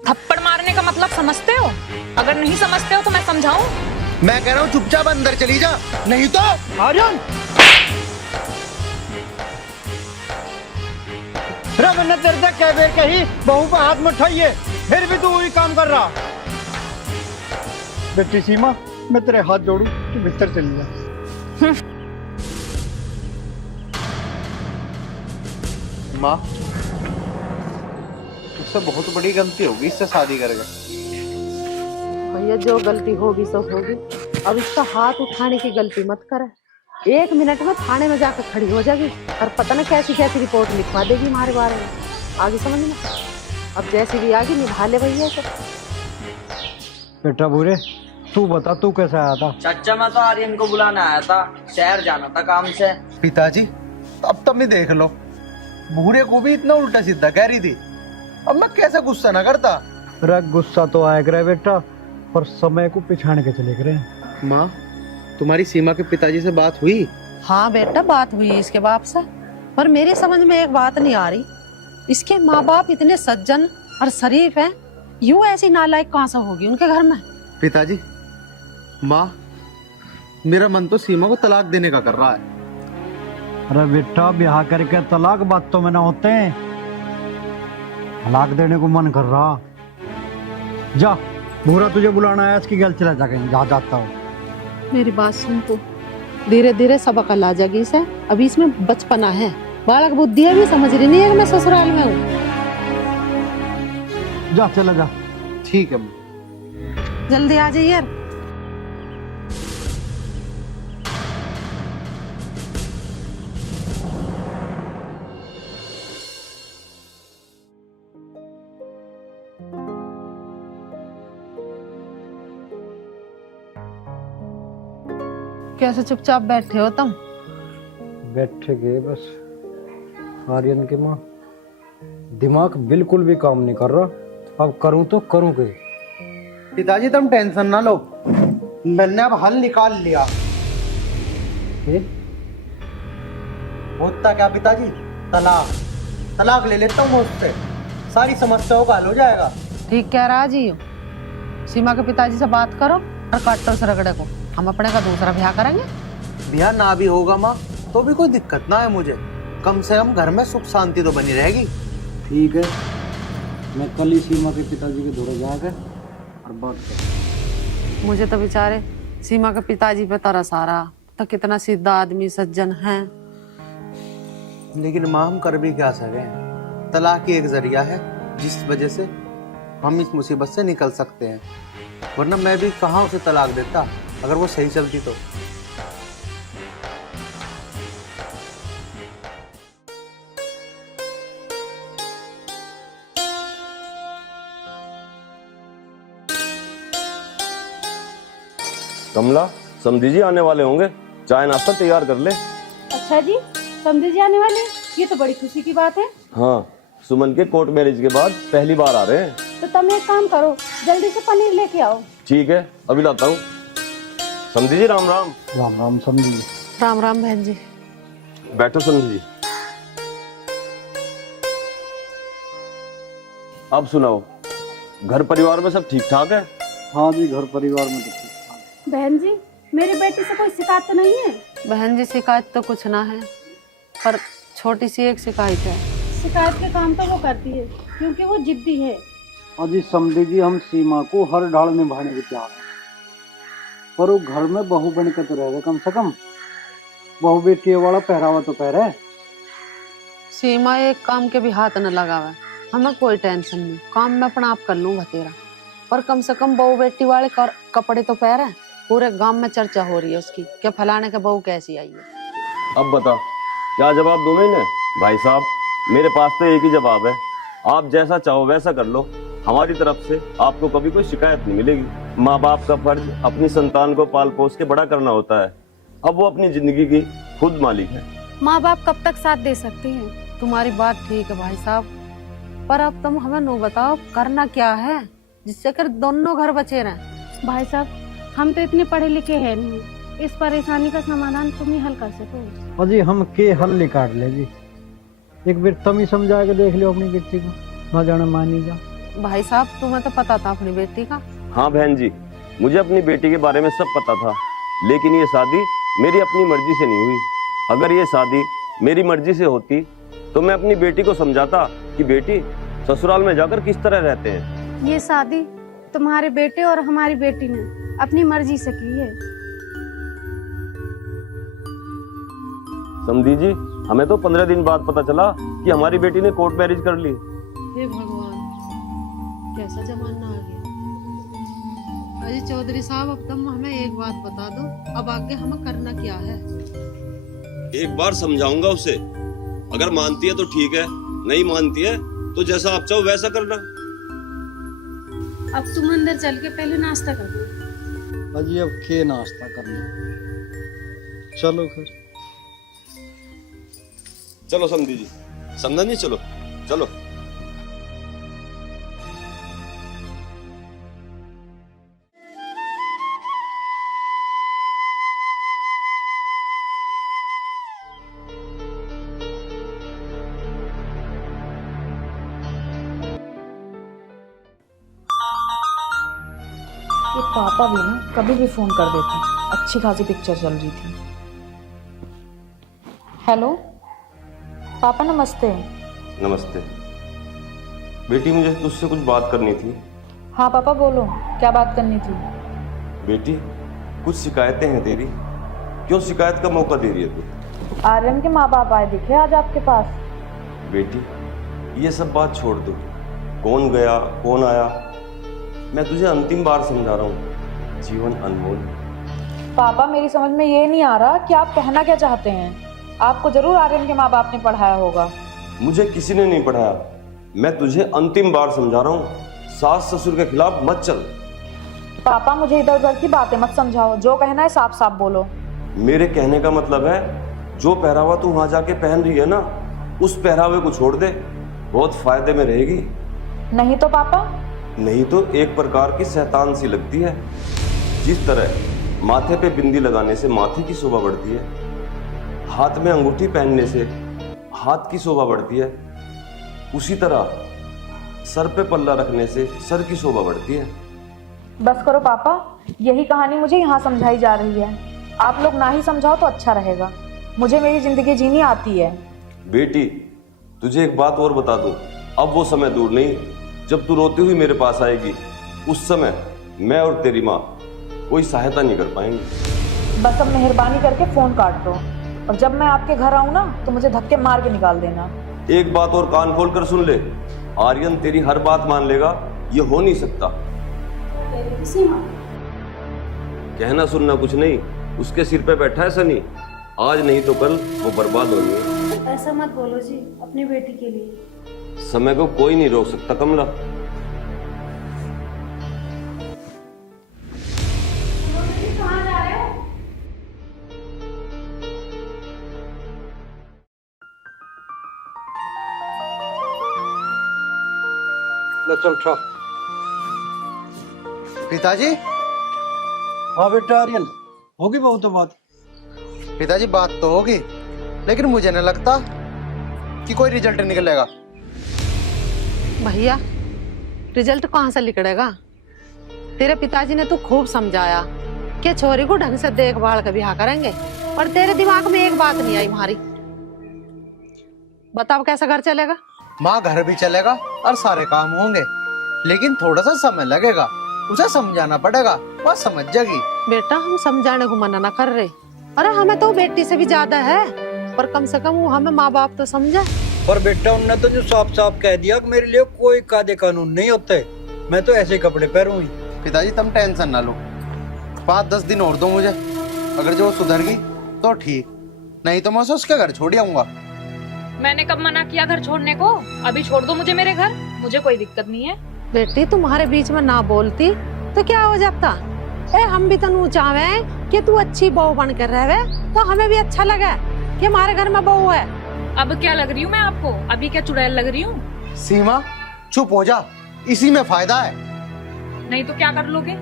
थप्पड़ मारने का मतलब समझते हो? अगर नहीं समझते हो तो मैं समझाऊं? मैं कह रहा हूँ चुपचाप अंदर चली जा, नहीं तो। आर्यन, मैंने तेरे से कह बेर कही बहू को हाथ में उठाइए, फिर भी तू वही काम कर रहा। बेटी सीमा, मैं तेरे हाथ जोड़ू, तू भीतर चली जा। माँ, उससे बहुत बड़ी गलती होगी इससे शादी करके। भैया जो गलती होगी सो होगी, अब इसका हाथ उठाने की गलती मत करे। 1 मिनट में थाने में जाकर खड़ी हो जाएगी और पता न कैसी कैसी रिपोर्ट लिखवा देगी हमारे बारे में। आगे समझ में, अब जैसी भी आगे निभा ले भैया सब। बेटा बुरे, तू बता तू कैसे आया था? चाचा मैं तो आर्यन को बुलाने आया था, शहर जाना था काम से। पिताजी, अब तब भी देख लो, बूढ़े को भी इतना उल्टा सीधा कह रही थी, अब मैं कैसे गुस्सा ना करता। अरे गुस्सा तो आया करे बेटा, पर समय को पिछाड़ के चले करे। माँ, तुम्हारी सीमा के पिताजी से बात हुई? हाँ बेटा, बात हुई इसके बाप से, पर मेरी समझ में एक बात नहीं आ रही। इसके माँ बाप इतने सज्जन और शरीफ हैं, यूं ऐसी नालायक कहाँ से होगी उनके घर में? पिताजी, माँ, मेरा मन तो सीमा को तलाक देने का कर रहा है। अरे बेटा, ब्याह करके तलाक बात तो में ना होते हैं, तलाक देने को मन कर रहा। जा, भूरा तुझे बुलाना है, इसकी गल चला जाके जा जाता हूँ। मेरी बात सुन तू, धीरे धीरे सबक आ जाएगी इसे। अभी इसमें बचपना है, बालक बुद्धि अभी समझ रही नहीं है कि मैं ससुराल में हूँ। जा चला जा। ठीक है, जल्दी आ जाइए। कैसे चुपचाप बैठे हो तुम? बैठे गए बस। आर्यन के माँ, दिमाग बिल्कुल भी काम नहीं कर रहा, अब करूं तो करूं के। पिताजी तुम टेंशन ना लो, मैंने अब हल निकाल लिया। होता क्या पिताजी? तलाक। तलाक ले लेता हूँ उससे, सारी समस्याओं का हल हो जाएगा। ठीक कह रहा जी। सीमा के पिताजी से बात करो और काटो उस रगड़े को, हम अपने का दूसरा ब्याह करेंगे। ब्याह ना भी होगा माँ तो भी कोई दिक्कत ना है मुझे, कम से कम घर में सुख शांति तो बनी रहेगी। ठीक है, मैं कल ही सीमा के पिताजी के दौरे जाकर और बात कर। मुझे तो बेचारे सीमा के पिताजी पे तरस आ रहा, तो कितना सीधा आदमी सज्जन है। लेकिन माँ हम कर भी क्या सके, तलाक ही एक जरिया है जिस वजह से हम इस मुसीबत से निकल सकते हैं, वरना मैं भी कहाँ उसे तलाक देता अगर वो सही चलती तो। कमला, समधी जी आने वाले होंगे, चाय नाश्ता तैयार कर ले। अच्छा जी, समझी जी आने वाले, ये तो बड़ी खुशी की बात है। हाँ, सुमन के कोर्ट मैरिज के बाद पहली बार आ रहे हैं। तो तुम एक काम करो, जल्दी से पनीर लेके आओ। ठीक है, अभी लाता हूँ। समधी जी राम राम। राम राम समझी। राम राम बहन जी। बैठो समधी जी। अब सुनाओ, घर परिवार में सब ठीक ठाक है? हाँ जी, घर परिवार में तो ठीक ठाक। बहन जी, मेरी बेटी से कोई शिकायत तो नहीं है? बहन जी शिकायत तो कुछ ना है, पर छोटी सी एक शिकायत है। शिकायत के काम तो वो करती है, क्योंकि वो जिद्दी है। अजी समझी जी, हम सीमा को हर ढाल निभाने को तैयार हैं, पर वो घर में बहू बन के तो रह गए। कम से कम बहू बेटी वाला पहरावा तो पहरे। सीमा एक काम के भी हाथ न लगावे, हमें कोई टेंशन नहीं, काम मैं अपना आप कर लूंगा तेरा, पर कम से कम बहू बेटी वाले कपड़े तो पहरे। पूरे गांव में चर्चा हो रही है उसकी, क्या फलाने के बहू कैसी आई है। अब बता, क्या जवाब दूं इन्हें? भाई साहब, मेरे पास तो एक ही जवाब है, आप जैसा चाहो वैसा कर लो। हमारी तरफ से आपको कभी कोई शिकायत नहीं मिलेगी। माँ बाप का फर्ज अपनी संतान को पाल पोस के बड़ा करना होता है। अब वो अपनी जिंदगी की खुद मालिक है। माँ बाप कब तक साथ दे सकते हैं? तुम्हारी बात ठीक है भाई साहब, पर अब तुम हमें नो बताओ करना क्या है जिससे कर दोनों घर बचे रहें। भाई साहब, हम तो इतने पढ़े लिखे हैं नहीं, इस परेशानी का समाधान तुम ही हल कर सको। अजी हम के हल निकाल ले जी, एक बार तुम ही समझा के देख लो अपनी बेटी को, ना जाने मानी जा। भाई साहब, तुम्हें तो पता था अपनी बेटी का। हाँ बहन जी, मुझे अपनी बेटी के बारे में सब पता था, लेकिन ये शादी मेरी अपनी मर्जी से नहीं हुई। अगर ये शादी मेरी मर्जी से होती तो मैं अपनी बेटी को समझाता कि बेटी ससुराल में जाकर किस तरह रहते हैं। ये शादी तुम्हारे बेटे और हमारी बेटी ने अपनी मर्जी से की है। समधी जी, हमें तो 15 दिन बाद पता चला कि हमारी बेटी ने कोर्ट मैरिज कर ली। हे भगवान, कैसा जमाना आ गया। अजी चौधरी साहब, अब तुम हमें एक बात बता दो, अब आगे हमें करना क्या है? एक बार समझाऊंगा उसे, अगर मानती है तो ठीक है, नहीं मानती है तो जैसा आप चाहो वैसा करना। अब तुम अंदर चल के पहले नाश्ता कर लो। अजी अब के नाश्ता करना, चलो फिर। चलो समधी जी, समझा नहीं? चलो चलो। ये पापा भी ना कभी भी फोन कर देते हैं। अच्छी खासी पिक्चर चल रही थी। हेलो पापा, नमस्ते। नमस्ते बेटी, मुझे तुझसे कुछ बात करनी थी। हाँ पापा बोलो, क्या बात करनी थी? बेटी, कुछ शिकायतें हैं तेरी, क्यों शिकायत का मौका दे रही है तू? आर्यन के माँ बाप आए दिखे आज आपके पास। बेटी, ये सब बात छोड़ दो, कौन गया कौन आया, मैं तुझे अंतिम बार समझा रहा हूँ, जीवन अनमोल। पापा मेरी समझ में ये नहीं आ रहा कि आप कहना क्या चाहते हैं। आपको जरूर आर्यन के माँ बाप ने पढ़ाया होगा। मुझे किसी ने नहीं पढ़ाया, मैं तुझे अंतिम बार समझा रहा हूँ, सास ससुर के खिलाफ मत चल। पापा मुझे इधर उधर की बातें मत समझाओ, जो कहना है साफ साफ बोलो। मेरे कहने का मतलब है, जो पहरावा तू वहां जाके पहन रही है ना, उस पहरावे को छोड़ दे, बहुत फायदे में रहेगी। नहीं तो पापा? नहीं तो एक प्रकार की शैतान सी लगती है। जिस तरह माथे पे बिंदी लगाने से माथे की शोभा बढ़ती है, हाथ में अंगूठी पहनने से हाथ की शोभा बढ़ती है, उसी तरह सर पे पल्ला रखने से सर की शोभा बढ़ती है। बस करो पापा, यही कहानी मुझे यहाँ समझाई जा रही है। आप लोग ना ही समझाओ तो अच्छा रहेगा, मुझे मेरी जिंदगी जीनी आती है। बेटी, तुझे एक बात और बता दूं, अब वो समय दूर नहीं जब तू रोती हुई मेरे पास आएगी। उस समय मैं और तेरी माँ कोई सहायता नहीं कर पाएंगे। बस अब मेहरबानी करके फोन काट दो, और जब मैं आपके घर आऊँ ना तो मुझे धक्के मार के निकाल देना। एक बात और कान खोल कर सुन ले, आर्यन तेरी हर बात मान लेगा, ये हो नहीं सकता। कहना सुनना कुछ नहीं, उसके सिर पे बैठा है शनि, आज नहीं तो कल वो बर्बाद होंगे। ऐसा मत बोलो जी, अपनी बेटी के लिए। समय को कोई नहीं रोक सकता कमला। कहाँ चल छा। पिताजी, हाँ बेटा आर्यन, होगी बहुत बात। पिताजी बात तो होगी, लेकिन मुझे नहीं लगता कि कोई रिजल्ट निकलेगा। भैया रिजल्ट कहाँ से निकलेगा? तेरे पिताजी ने तो खूब समझाया कि छोरी को ढंग से देखभाल के ब्याह करेंगे, पर तेरे दिमाग में एक बात नहीं आई हमारी। बताओ कैसा घर चलेगा? माँ घर भी चलेगा और सारे काम होंगे, लेकिन थोड़ा सा समय लगेगा, उसे समझाना पड़ेगा, वह समझ जाएगी। बेटा हम समझाने को मना ना कर रहे, अरे हमें तो बेटी से भी ज्यादा है, पर कम से कम वो हमें माँ बाप तो समझे। पर बेटा उनने तो जो साफ साफ कह दिया कि मेरे लिए कोई कायदे कानून नहीं होते, मैं तो ऐसे कपड़े पहनूंगी। पिताजी तुम टेंशन ना लो, 5-10 दिन और दो मुझे, अगर जो सुधर गई तो ठीक, नहीं तो मैं उसे उसके घर छोड़ आऊंगा। मैंने कब मना किया घर छोड़ने को? अभी छोड़ दो मुझे मेरे घर, मुझे कोई दिक्कत नहीं है। बेटी तुम्हारे बीच में ना बोलती तो क्या हो जाता? हम भी तनु चाहे कि तू अच्छी बहू बन कर रहे, तो हमें भी अच्छा लगे कि हमारे घर में बहू है। अब क्या लग रही हूँ मैं आपको? अभी क्या चुड़ैल लग रही हूँ? सीमा चुप हो जा, इसी में फायदा है। नहीं तो क्या कर लोगे?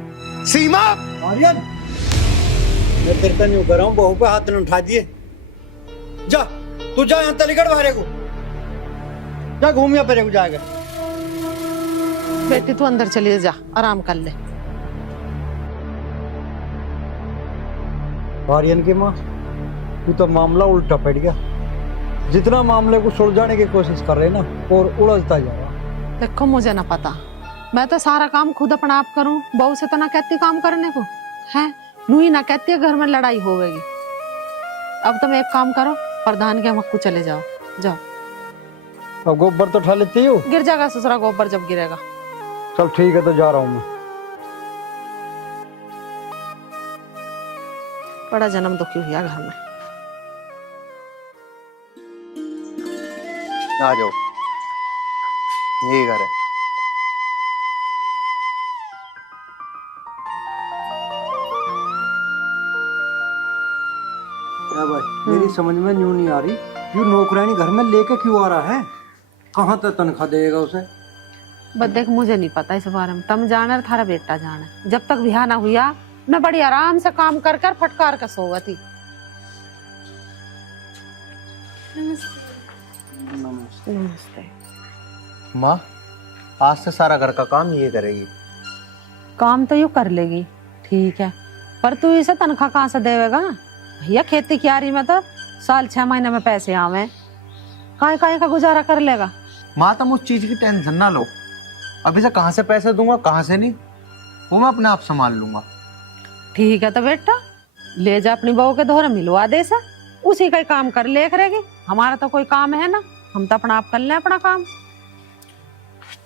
सीमा! आर्यन, मैं तेरे नहीं कर रहा हूँ, बहू पे हाथ न उठा दिए। जा तू जा यहाँ तलीगढ़ बाहर को जा, घूम या परे को जाएगा। बेटी तू अंदर चलिए जा, आराम कर ले। आर्यन की माँ, तू तो मामला उल्टा पड़ गया। जितना मामले को सुलझाने की कोशिश कर रहे ना, और उलझता जा रहा। देखो मुझे ना पता, मैं तो सारा काम खुद अपना आप करूं, बहू से तो ना कहती काम करने को है, नू ही ना कहती है घर में लड़ाई होगी। अब तुम एक काम करो, प्रधान के मक्कू चले जाओ, जाओ। अब गोबर तो उठा लेती हो? गिर जाएगा ससुरा गोबर जब गिरेगा। चल ठीक है, तो जा रहा हूँ मैं। बड़ा जन्म दुखी हुआ घर में। आ जाओ, यही घर है। क्या भाई, मेरी समझ में यूं नहीं आ रही, यू नौकरानी घर में लेके क्यों आ रहा है? कहाँ तक तनख्वाह देगा उसे? बस देख मुझे नहीं पता इस बारे में, तुम जाने थारा बेटा जाने। जब तक ब्याह ना हुआ मैं बड़ी आराम से काम कर कर फटकार कर सोवती। नमस्ते। माँ आज से सारा घर का काम ये करेगी। काम तो यू कर लेगी, ठीक है, पर तू इसे तनख्वाह कहाँ से देवेगा? भैया खेती कियारी में तो साल 6 महीने में पैसे आवे, काहे का गुजारा कर लेगा? माँ तुम उस चीज की टेंशन ना लो, अभी से कहाँ से पैसे दूंगा कहाँ से नहीं, वो मैं अपने आप संभाल लूंगा। ठीक है तो बेटा ले जा अपनी बहू के दोहरे मिलवा दे सा, उसी का ही काम कर ले करेगी। हमारा तो कोई काम है ना, हम तो अपना आप कर ले अपना काम।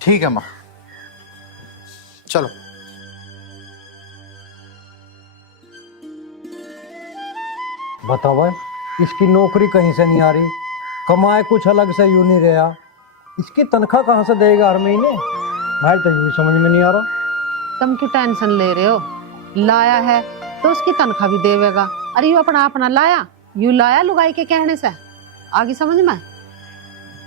ठीक है माँ, चलो। बताओ भाई, इसकी नौकरी कहीं से नहीं आ रही, कमाए कुछ अलग से यूं नहीं रहा, इसकी तनख्वाह कहाँ से देगा हर महीने? मैं तो यूं समझ में नहीं आ रहा। तुम क्यों टेंशन ले रहे हो? लाया है तो उसकी तनख्वाह भी देवेगा। अरे यू अपना लाया, यू लाया लुगाई के कहने से, आगे समझ में?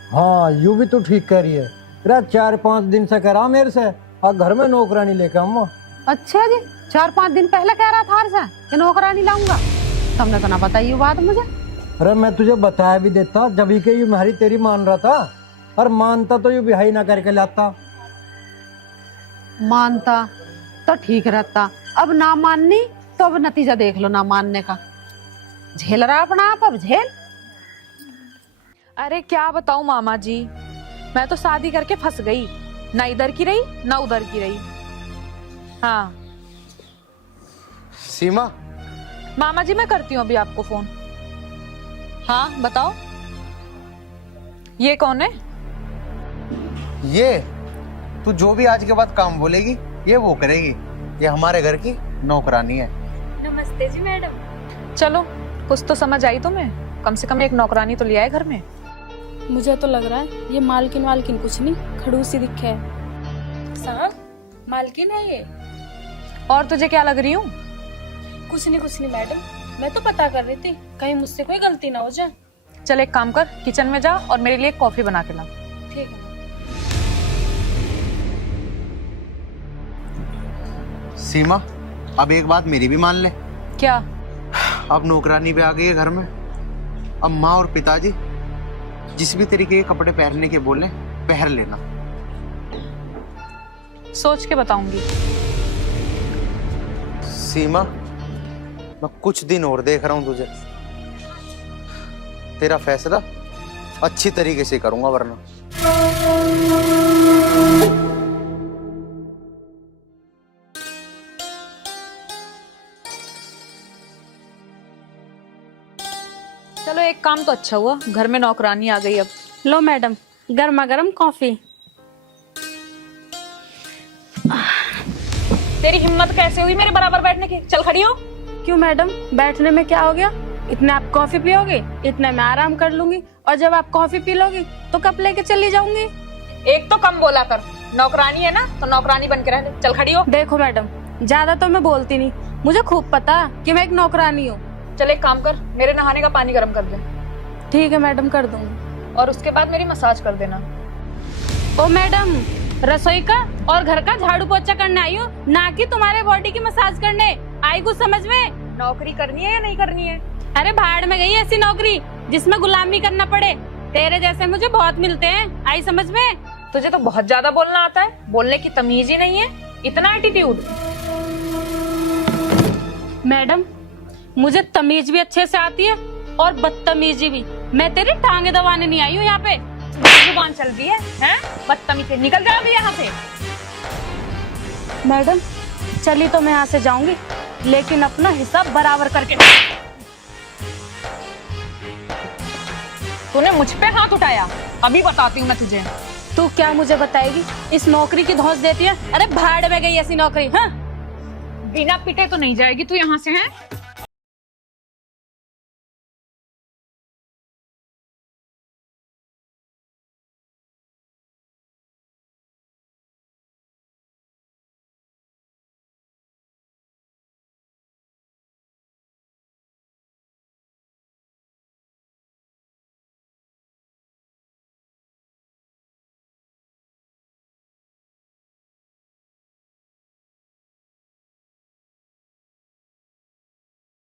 हाँ यू भी तो ठीक कह रही है, 4-5 दिन से कह रहा मेरे से घर में नौकरानी लेकर आऊंगा। अच्छा जी, 4-5 दिन पहले कह रहा था से कि नौकरानी लाऊंगा, तुमने तो ना बताई ये बात मुझे। अरे मैं तुझे बताया भी देता, जब ही के यू मेरी तेरी मान रहा था, और मानता तो यू बिहाई ना करके लाता। मानता तो ठीक रहता, अब ना माननी तो अब नतीजा देख लो ना मानने का। झेल रहा अपना आप, अब झेल। अरे क्या बताऊं मामा जी, मैं तो शादी करके फंस गई, ना इधर की रही ना उधर की रही। हाँ सीमा, मामा जी मैं करती हूँ अभी आपको फोन। हाँ बताओ, ये कौन है? ये तू जो भी आज के बाद काम बोलेगी ये वो करेगी, ये हमारे घर की नौकरानी है। नमस्ते जी मैडम। चलो कुछ तो समझ आई तुम्हें, कम से कम एक नौकरानी तो लिया है घर में। मुझे तो लग रहा है ये मालकिन वालकिन कुछ नहीं, खड़ूसी दिखे है। सा मालकिन है ये? और तुझे क्या लग रही हूँ? कुछ नहीं मैडम, मैं तो पता कर रही थी कहीं मुझसे कोई गलती ना हो जाए। चल एक काम कर, किचन में जा और मेरे लिए कॉफी बना के ला। ठीक है। सीमा, अब एक बात मेरी भी मान ले। क्या? अब नौकरानी भी आ गई है घर में। अब माँ और पिताजी जिस भी तरीके के कपड़े पहनने के बोले पहन लेना। सोच के बताऊंगी। सीमा, मैं कुछ दिन और देख रहा हूं तुझे। तेरा फैसला अच्छी तरीके से करूंगा, वरना चलो एक काम तो अच्छा हुआ, घर में नौकरानी आ गई। अब लो मैडम, गर्मा गर्म कॉफी। तेरी हिम्मत कैसे हुई मेरे बराबर बैठने की? चल खड़ी हो। क्यों मैडम, बैठने में क्या हो गया? इतने आप कॉफी पियोगे, इतने मैं आराम कर लूंगी, और जब आप कॉफी पी लोगी तो कप लेके चली जाऊंगी। एक तो कम बोला कर, नौकरानी है ना तो नौकरानी बन के रह ले। चल खड़ी हो। देखो मैडम, ज्यादा तो मैं बोलती नहीं, मुझे खूब पता कि मैं एक नौकरानी हूँ। चल एक काम कर, मेरे नहाने का पानी गर्म कर दे, ठीक है मैडम, कर दूंगी। और उसके बाद मेरी मसाज कर देना। ओ मैडम, रसोई का और घर का झाड़ू पोछा करने आई हूँ, ना कि तुम्हारे बॉडी की मसाज करने। आई कुछ समझ में? नौकरी करनी है या नहीं करनी है? अरे भाड़ में गई ऐसी नौकरी जिसमें गुलामी करना पड़े। तेरे जैसे मुझे बहुत मिलते हैं, आई समझ में? तुझे तो बहुत ज्यादा बोलना आता है, बोलने की तमीज ही नहीं है, इतना एटीट्यूड। मैडम, मुझे तमीज भी अच्छे से आती है और बदतमीजी भी। मैं तेरी टांगे दबाने नहीं आई हूँ यहाँ पे। जुबान चल रही है, हैं? बदतमीज से निकल जा अभी यहाँ से। मैडम, चली तो मैं यहाँ से जाऊंगी, लेकिन अपना हिसाब बराबर करके। तूने मुझ पे हाथ उठाया, अभी बताती हूँ मैं तुझे। तू क्या मुझे बताएगी? इस नौकरी की धौंस देती है। अरे भाड़ में गई ऐसी नौकरी। हाँ, बिना पिटे तो नहीं जाएगी तू यहाँ से, हैं?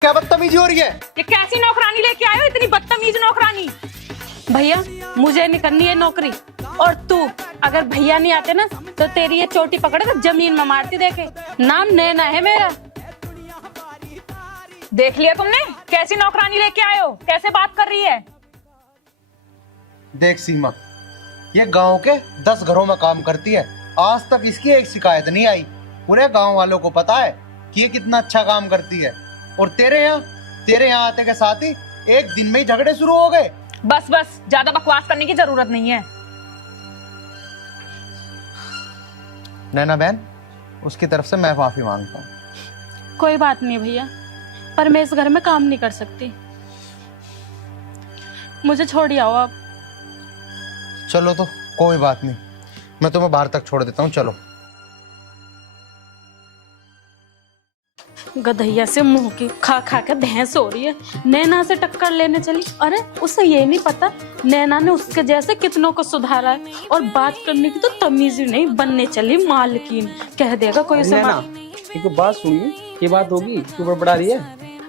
क्या बदतमीजी हो रही है? ये कैसी नौकरानी लेके आए हो, इतनी बदतमीज नौकरानी? भैया, मुझे नहीं करनी है नौकरी। और तू, अगर भैया नहीं आते ना तो तेरी ये चोटी पकड़ कर जमीन में मारती। देखे, नाम नैना है मेरा। देख लिया तुमने कैसी नौकरानी लेके आए हो, कैसे बात कर रही है? देख सीमा, ये गांव के 10 घरों में काम करती है, आज तक इसकी एक शिकायत नहीं आई। पूरे गांव वालों को पता है कि ये कितना अच्छा काम करती है। और तेरे यहाँ आते के साथ ही एक दिन में ही झगड़े शुरू हो गए। बस बस, ज्यादा बकवास करने की जरूरत नहीं है। नैना बहन, उसकी तरफ से मैं माफी मांगता हूँ। कोई बात नहीं भैया, पर मैं इस घर में काम नहीं कर सकती। मुझे छोड़ आओ आप। चलो तो कोई बात नहीं, मैं तुम्हें बाहर तक छोड़ देता हूँ, चलो। गधैया से मुंह की खा खा के भैंस हो रही है। नैना से टक्कर लेने चली, अरे उसे ये नहीं पता नैना ने उसके जैसे कितनों को सुधारा है। और बात करने की तो तमीज ही नहीं, बनने चली मालकिन। कह देगा कोई उसे। एक बात सुनिए, ये बात होगी, तू बड़बड़ा रही है।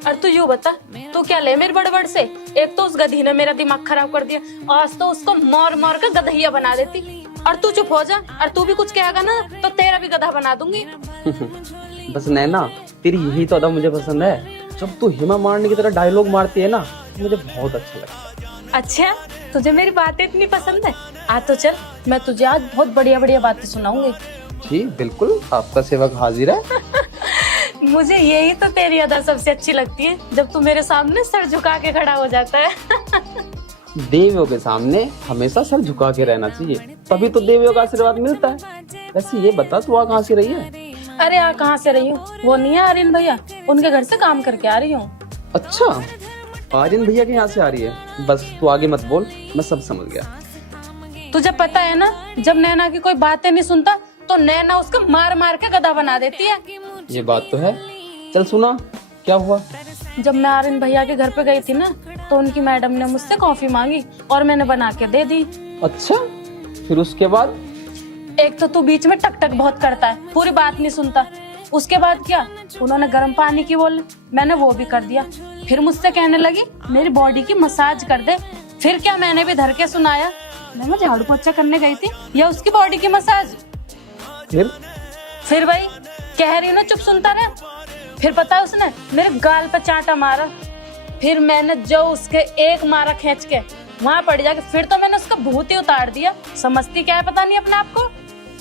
अरे तू यूँ बता, तू क्या ले मेरी बड़बड़ से? एक तो उस गधी ने मेरा दिमाग खराब कर दिया, आज तो उसको मार मार कर गधैया बना देती। और तू चुप हो जा, और तू भी कुछ कहेगा ना तो तेरा भी गधा बना दूंगी। बस नैना, तेरी यही तो अदा मुझे पसंद है। जब तू हेमा मारने की तरह डायलॉग मारती है ना, मुझे बहुत अच्छा लगता है। अच्छा, तुझे मेरी बातें इतनी पसंद है? आ तो चल, मैं तुझे आज बहुत बढ़िया बढ़िया बातें सुनाऊंगी। जी बिल्कुल, आपका सेवक हाजिर है। मुझे यही तो तेरी अदा सबसे अच्छी लगती है, जब तू मेरे सामने सर झुका के खड़ा हो जाता है। देवियों के सामने हमेशा सर झुका के रहना चाहिए, तभी तो देवियों का आशीर्वाद मिलता है। वैसे ये बता, तू आ कहाँ से रही है? अरे आ कहाँ से रही हूँ, वो नहीं है आर्यन भैया, उनके घर से काम करके आ रही हूँ। अच्छा, आर्यन भैया के यहाँ से आ रही है? बस तू आगे मत बोल, मैं सब समझ गया। तुझे पता है ना, जब नैना की कोई बातें नहीं सुनता तो नैना उसको मार मार के गधा बना देती है। ये बात तो है। चल सुना, क्या हुआ? जब मैं आर्यन भैया के घर पे गई थी ना, तो उनकी मैडम ने मुझसे कॉफी मांगी और मैंने बना के दे दी। अच्छा, फिर उसके बाद? एक तो तू बीच में टक टक बहुत करता है, पूरी बात नहीं सुनता। उसके बाद क्या, उन्होंने गर्म पानी की बोले, मैंने वो भी कर दिया। फिर मुझसे कहने लगी मेरी बॉडी की मसाज कर दे। फिर क्या, मैंने भी धर के सुनाया, मैं झाड़ू पोछा करने गई थी या उसकी बॉडी की मसाज। फिर वही कह रही हूँ ना, चुप सुनता रहे। फिर पता है उसने मेरे गाल पे चांटा मारा। फिर मैंने जो उसके एक मारा खींच के वहां पड़ जाके, फिर तो मैंने उसका भूत ही उतार दिया। समझती क्या है पता नहीं अपने आप को।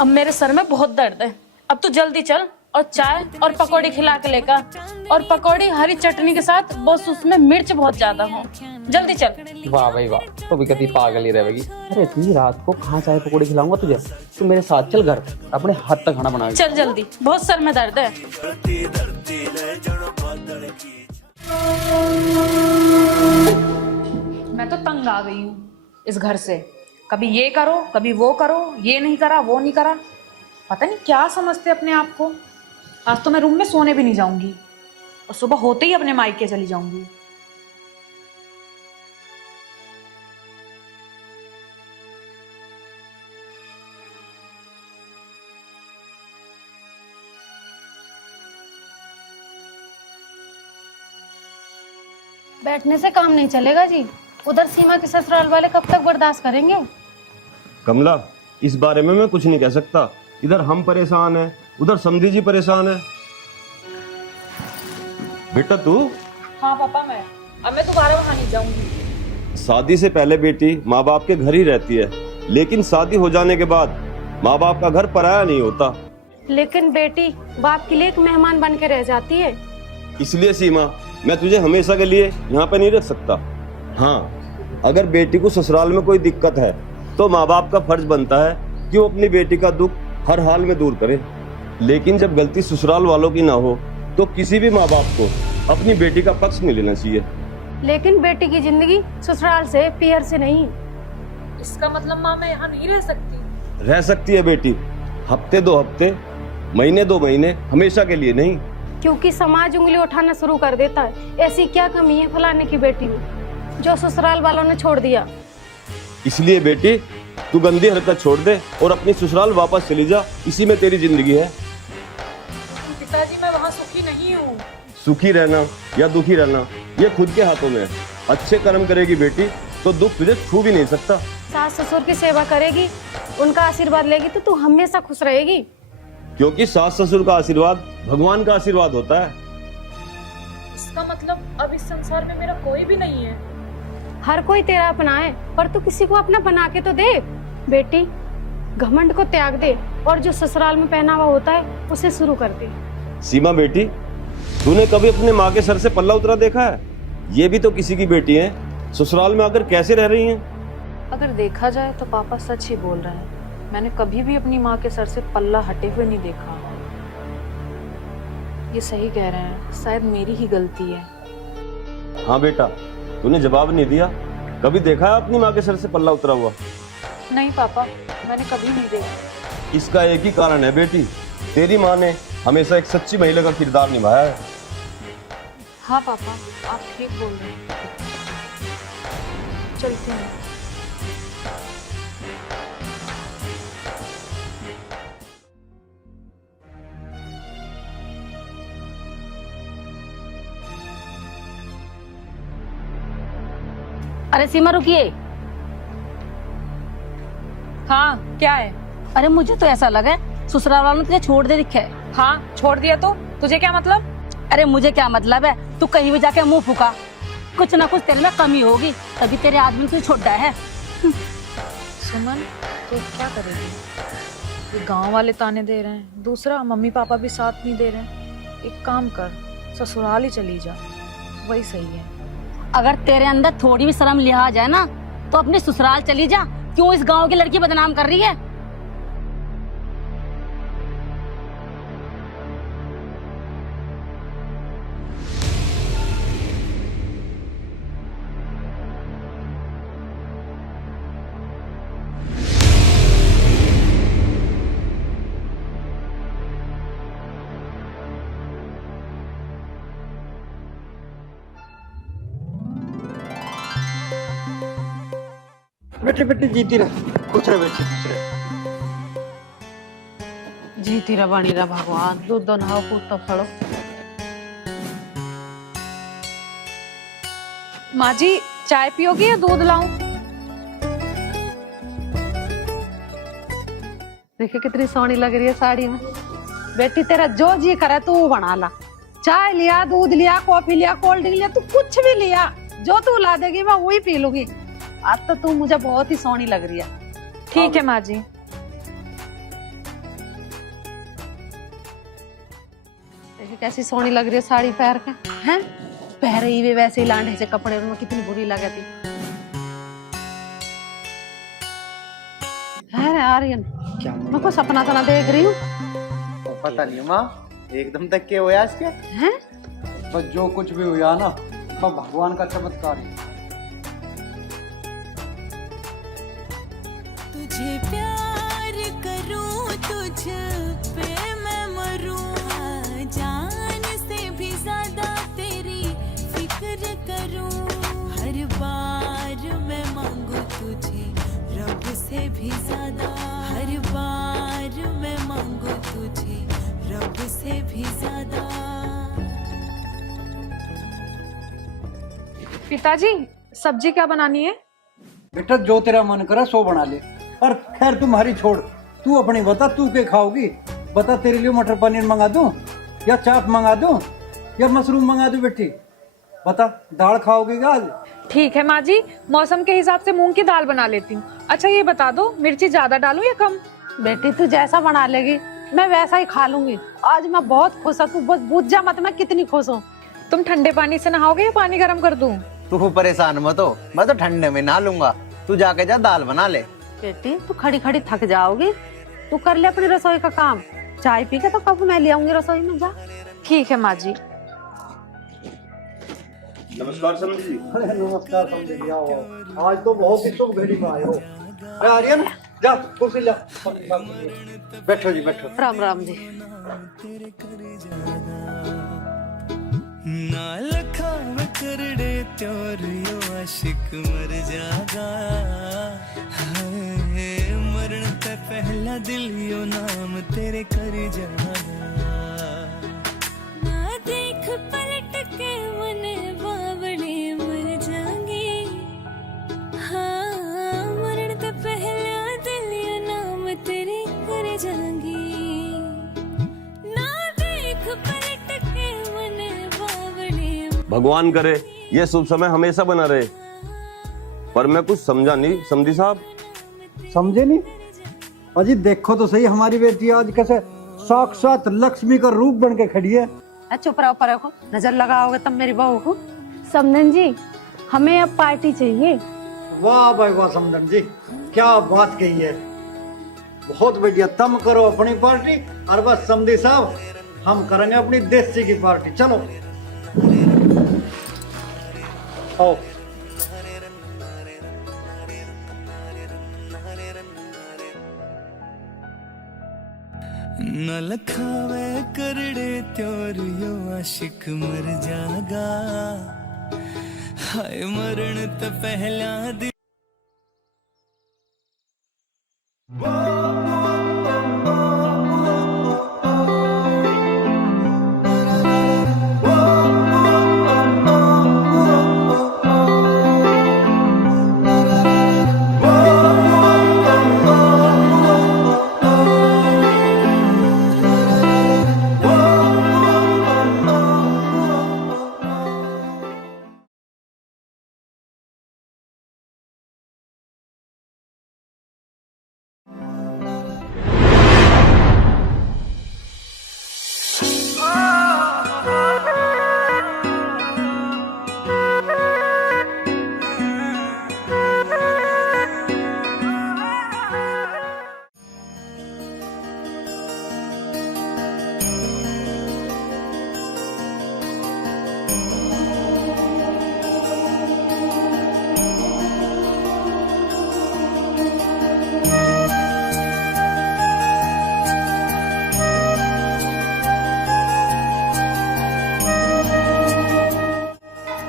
अब मेरे सर में बहुत दर्द है, अब तू जल्दी चल और चाय और पकौड़ी खिला के लेकर, और पकौड़ी हरी चटनी के साथ, बस उसमें मिर्च बहुत ज्यादा हो। जल्दी चल। वाह भाई वाह, तो भी कभी पागल ही रहेगी। अरे इतनी रात को कहाँ चाय पकौड़ी खिलाऊंगा तुझे, तू मेरे साथ चल घर, अपने हाथ तक खाना बना के। चल जल्दी, बहुत सर में दर्द है। मैं तो तंग आ गई हूँ इस घर से। कभी ये करो, कभी वो करो, ये नहीं करा, वो नहीं करा, पता नहीं क्या समझते अपने आप को। आज तो मैं रूम में सोने भी नहीं जाऊंगी और सुबह होते ही अपने मायके चली जाऊंगी। बैठने से काम नहीं चलेगा जी। उधर सीमा के ससुराल वाले कब तक बर्दाश्त करेंगे? कमला, इस बारे में मैं कुछ नहीं कह सकता। इधर हम परेशान हैं, उधर समधी जी परेशान है। बेटा तू, हाँ पापा, अब मैं दोबारा वहां नहीं जाऊंगी। शादी से पहले बेटी माँ बाप के घर ही रहती है, लेकिन शादी हो जाने के बाद माँ बाप का घर पराया नहीं होता। लेकिन बेटी बाप के लिए एक मेहमान बन के रह जाती है। इसलिए सीमा, मैं तुझे हमेशा के लिए यहाँ पे नहीं रख सकता। हाँ, अगर बेटी को ससुराल में कोई दिक्कत है तो माँ बाप का फर्ज बनता है कि वो अपनी बेटी का दुख हर हाल में दूर करे। लेकिन जब गलती ससुराल वालों की ना हो तो किसी भी माँ बाप को अपनी बेटी का पक्ष नहीं लेना चाहिए। लेकिन बेटी की जिंदगी ससुराल से, पियर से नहीं। इसका मतलब माँ मैं यहाँ नहीं रह सकती? रह सकती है बेटी, हफ्ते 2 हफ्ते, महीने 2 महीने, हमेशा के लिए नहीं। क्योंकि समाज उंगली उठाना शुरू कर देता है। ऐसी क्या कमी है फलाने की बेटी में जो ससुराल वालों ने छोड़ दिया? इसलिए बेटी तू गंदी हरकत छोड़ दे और अपनी ससुराल वापस चली जा, इसी में तेरी जिंदगी है। पिताजी मैं वहाँ सुखी नहीं हूँ। सुखी रहना या दुखी रहना ये खुद के हाथों में है। अच्छे कर्म करेगी बेटी तो दुख तुझे छू भी नहीं सकता। सास ससुर की सेवा करेगी, उनका आशीर्वाद लेगी तो तू हमेशा खुश रहेगी। क्योंकि सास ससुर का आशीर्वाद भगवान का आशीर्वाद होता है। इसका मतलब अब इस संसार में मेरा कोई भी नहीं है? हर कोई तेरा अपना है, पर तू किसी को अपना बना के तो दे। बेटी घमंड को त्याग दे और जो ससुराल में पहनावा होता है उसे शुरू कर दे। सीमा बेटी, तूने कभी अपने माँ के सर से पल्ला उतरा देखा है? ये भी तो किसी की बेटी है, ससुराल में आकर कैसे रह रही हैं? अगर देखा जाए तो पापा सच ही बोल रहे हैं। मैंने कभी भी अपनी माँ के सर से पल्ला हटे हुए नहीं देखा। ये सही कह रहे हैं, शायद मेरी ही गलती है। हाँ बेटा, तूने जवाब नहीं दिया। कभी देखा है अपनी माँ के सर से पल्ला उतरा हुआ? नहीं पापा, मैंने कभी नहीं देखा। इसका एक ही कारण है बेटी, तेरी माँ ने हमेशा एक सच्ची महिला का किरदार निभाया है। हाँ पापा, आप ठीक बोल रहे हैं। चलते हैं। अरे सीमा रुकिए। हाँ क्या है? अरे मुझे तो ऐसा लगा ससुराल वालों ने तुझे छोड़ दे रखा है। हाँ छोड़ दिया तो तुझे क्या मतलब? अरे मुझे क्या मतलब है, तू कहीं भी जाके मुंह फुका, कुछ ना कुछ तेरे में कमी होगी, तभी तेरे आदमी तुझे छोड़ रहा है। सुमन तो क्या करेगी? ये गांव वाले ताने दे रहे हैं, दूसरा मम्मी पापा भी साथ नहीं दे रहे हैं। एक काम कर, ससुराल ही चली जा, वही सही है। अगर तेरे अंदर थोड़ी भी शर्म लिहाज है ना तो अपने ससुराल चली जा। क्यों इस गांव की लड़की बदनाम कर रही है? बेटे बेटे जीती रहे, खुश रहे बेटे, खुश रहे। जी तेरा बाणी रा भगवान, दूध दो नहाओ कूद तो फड़ो। माँ जी चाय पियोगी या दूध लाऊं? देखिए कितनी सोहनी लग रही है साड़ी में। बेटी तेरा जो जी करे तू वो बना ला। चाय लिया, दूध लिया, कॉफी लिया, कोल्ड ड्रिंक लिया, तू कुछ भी लिया, जो तू ला देगी मैं वही पी लूंगी। आज तो तू मुझे बहुत ही सोहनी लग रही है। ठीक है माँ जी। देखिए कैसी सोहनी लग रही है साड़ी पहन के, हैं? पहन रही भी वैसे ही लांडे से कपड़े, उनमें कितनी बुरी लगी थी। है आर्यन, मैं कुछ सपना तो ना देख रही हूँ। पता नहीं माँ, एकदम तक के हुआ इसके। हैं? बस जो कुछ भी हुआ ना, वो भगवान का चमत्कार है। तुझे प्यार करूं, तुझ पे मैं मरूं, जान से भी ज्यादा तेरी फिक्र करूं। हर बार मैं मांगू तुझे रब से भी ज्यादा, हर बार मैं मांगू तुझे रब से भी ज्यादा। पिताजी सब्जी क्या बनानी है? बेटा जो तेरा मन करे सो बना ले। और खैर तुम्हारी छोड़, तू अपनी बता, तू क्या खाओगी? बता, तेरे लिए मटर पनीर मंगा दूं या चाट मंगा दूं या मशरूम मंगा दूं? बेटी बता, दाल खाओगी क्या आज? ठीक है माँ जी, मौसम के हिसाब से मूंग की दाल बना लेती हूँ। अच्छा ये बता दो, मिर्ची ज्यादा डालूं या कम? बेटी तू जैसा बना लेगी मैं वैसा ही खा लूंगी। आज मैं बहुत खुश हूँ, तू बस बुझ जा मत मैं कितनी खुश हूँ। तुम ठंडे पानी से नहाओगे या पानी गर्म कर दूं? तू परेशान मत हो, मैं तो ठंडे में नहा लूंगा। तू जाके जा दाल बना ले। बेटी तू खड़ी खड़ी थक जाओगी, तू कर ले अपनी रसोई का काम। चाय पी के तो कब मैं ले आऊंगी रसोई में, जा। ठीक है माँ जी। नमस्कार समझी जी। नमस्कार समझी जी, आओ। आज तो बहुत ही शुभ घड़ी में आए हो। अरे आर्यन जा कुर्सी ला, बैठो जी बैठो। राम राम जी। ना लखा में करड़े त्योरियो आशिक मर जागा, हाय मरण ते पहला दिल यो नाम तेरे कर जागा। ना देख पलट के मने बावड़े मर जाएंगे, हाँ मरण ते पहला दिल यो नाम तेरे कर जाएंगे। ना देख पलट के मने भगवान करे ये शुभ समय हमेशा बना रहे। पर मैं कुछ समझा नहीं समझी साहब। समझे नहीं? अजी देखो तो सही, हमारी बेटी आज कैसे साक्षात लक्ष्मी का रूप बन के खड़ी है। चुप रहो, पर रखो, नजर लगाओगे तब मेरी बहू को। समधन जी हमें अब पार्टी चाहिए। वाह भाई वाह समधन जी, क्या बात कही है, बहुत बढ़िया। तुम करो अपनी पार्टी और बस समधी साहब हम करेंगे अपनी देसी की पार्टी। चलो आओ। न लखावे करड़े त्योरियो आशिक मर जागा, हाय मरण तो पहला दिन।